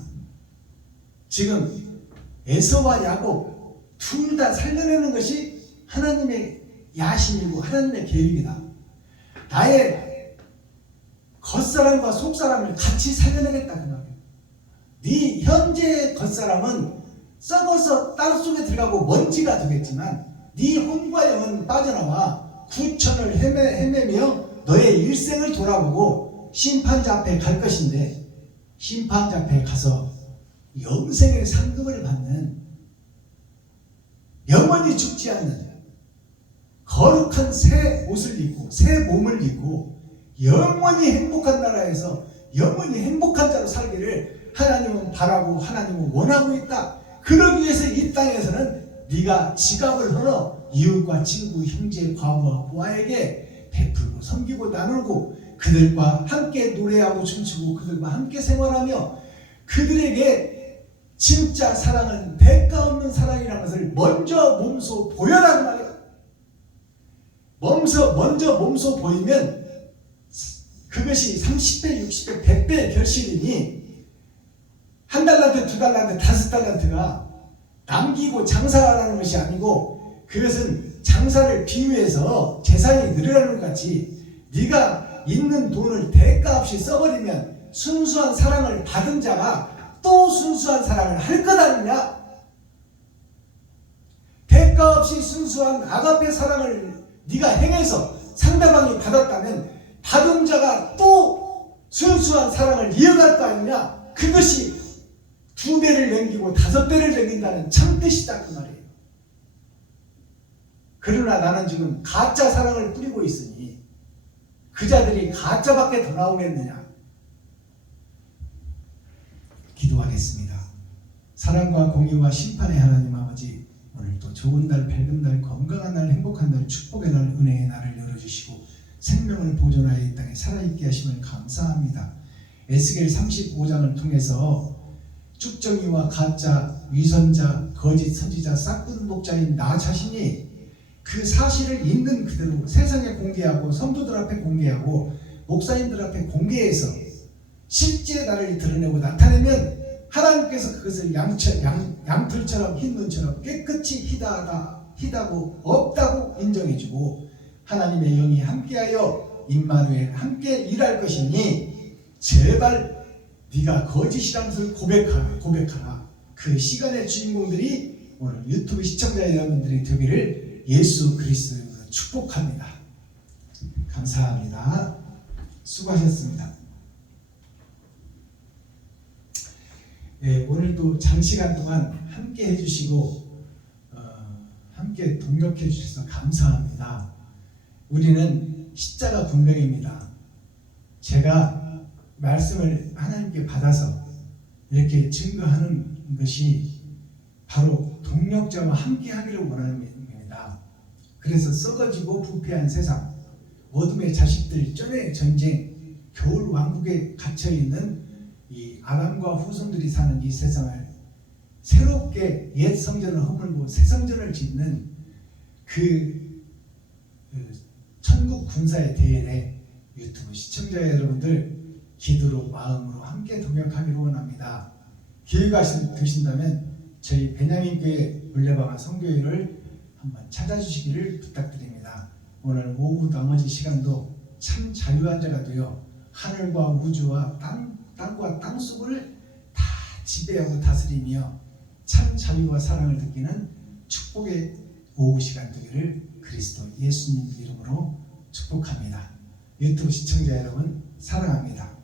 지금 에서와 야곱 둘 다 살려내는 것이 하나님의 야심이고 하나님의 계획이다. 나의 겉사람과 속사람을 같이 살려내겠다 그 말이에요. 네 현재의 겉사람은 썩어서 땅속에 들어가고 먼지가 되겠지만 네 혼과 영은 빠져나와 구천을 헤매며 너의 일생을 돌아보고 심판자 앞에 갈 것인데 심판자 앞에 가서 영생의 상급을 받는 영원히 죽지 않는 거룩한 새 옷을 입고 새 몸을 입고 영원히 행복한 나라에서 영원히 행복한 자로 살기를 하나님은 바라고 하나님은 원하고 있다. 그러기 위해서 이 땅에서는 네가 지갑을 헐어 이웃과 친구, 형제, 과부와 부하에게 베풀고 섬기고 나누고 그들과 함께 노래하고 춤추고 그들과 함께 생활하며 그들에게 진짜 사랑은 대가 없는 사랑이라는 것을 먼저 몸소 보여라는 말이에요. 먼저 몸소 보이면 그것이 30배, 60배, 100배의 결실이니 한 달란트, 두 달란트, 5달란트가 남기고 장사하라는 것이 아니고 그것은 장사를 비유해서 재산이 늘어나는 것 같이 네가 있는 돈을 대가 없이 써버리면 순수한 사랑을 받은 자가 또 순수한 사랑을 할 것 아니냐? 대가 없이 순수한 아가페 사랑을 네가 행해서 상대방이 받았다면 받은 자가 또 순수한 사랑을 이어갈 거 아니냐? 그것이 2배를 넘기고 5배를 넘긴다는 참뜻이다 그 말이에요. 그러나 나는 지금 가짜 사랑을 뿌리고 있으니 그 자들이 가짜밖에 더 나오겠느냐? 기도하겠습니다. 사랑과 공의와 심판의 하나님 아버지, 오늘도 좋은 날, 밝은 날, 건강한 날, 행복한 날, 축복의 날, 은혜의 날을 열어주시고 생명을 보존하여 이 땅에 살아있게 하심을 감사합니다. 에스겔 35장을 통해서 쭉정이와 가짜, 위선자, 거짓 선지자, 싹군 목자인 나 자신이 그 사실을 있는 그대로 세상에 공개하고 성도들 앞에 공개하고 목사님들 앞에 공개해서 실제 나를 드러내고 나타내면 하나님께서 그것을 양털처럼 흰 눈처럼 깨끗이 희다고 없다고 인정해주고 하나님의 영이 함께하여 임마누엘 함께 일할 것이니 제발 네가 거짓이라는 것을 고백하라. 그 시간의 주인공들이 오늘 유튜브 시청자 여러분들이 되기를 예수 그리스도로 축복합니다. 감사합니다. 수고하셨습니다. 네, 오늘도 장시간 동안 함께 해주시고 함께 동력해 주셔서 감사합니다. 우리는 십자가 분명입니다. 제가 말씀을 하나님께 받아서 이렇게 증거하는 것이 바로 동력자와 함께 하기를 원하는 겁니다. 그래서 썩어지고 부패한 세상, 어둠의 자식들, 전의 전쟁, 겨울 왕국에 갇혀있는 이 아담과 후손들이 사는 이 세상을 새롭게 옛 성전을 허물고 새 성전을 짓는 그 천국 군사의 대회에 유튜브 시청자 여러분들 기도로 마음으로 함께 동역하기를 원합니다. 기회가 되신다면 저희 베냐민교회 물레방아 성교회를 한번 찾아주시기를 부탁드립니다. 오늘 오후 나머지 시간도 참 자유한 자가 되어 하늘과 우주와 땅과 땅속을 다 지배하고 다스리며 참 자유와 사랑을 느끼는 축복의 오후 시간 되기를 그리스도 예수님 이름으로 축복합니다. 유튜브 시청자 여러분 사랑합니다.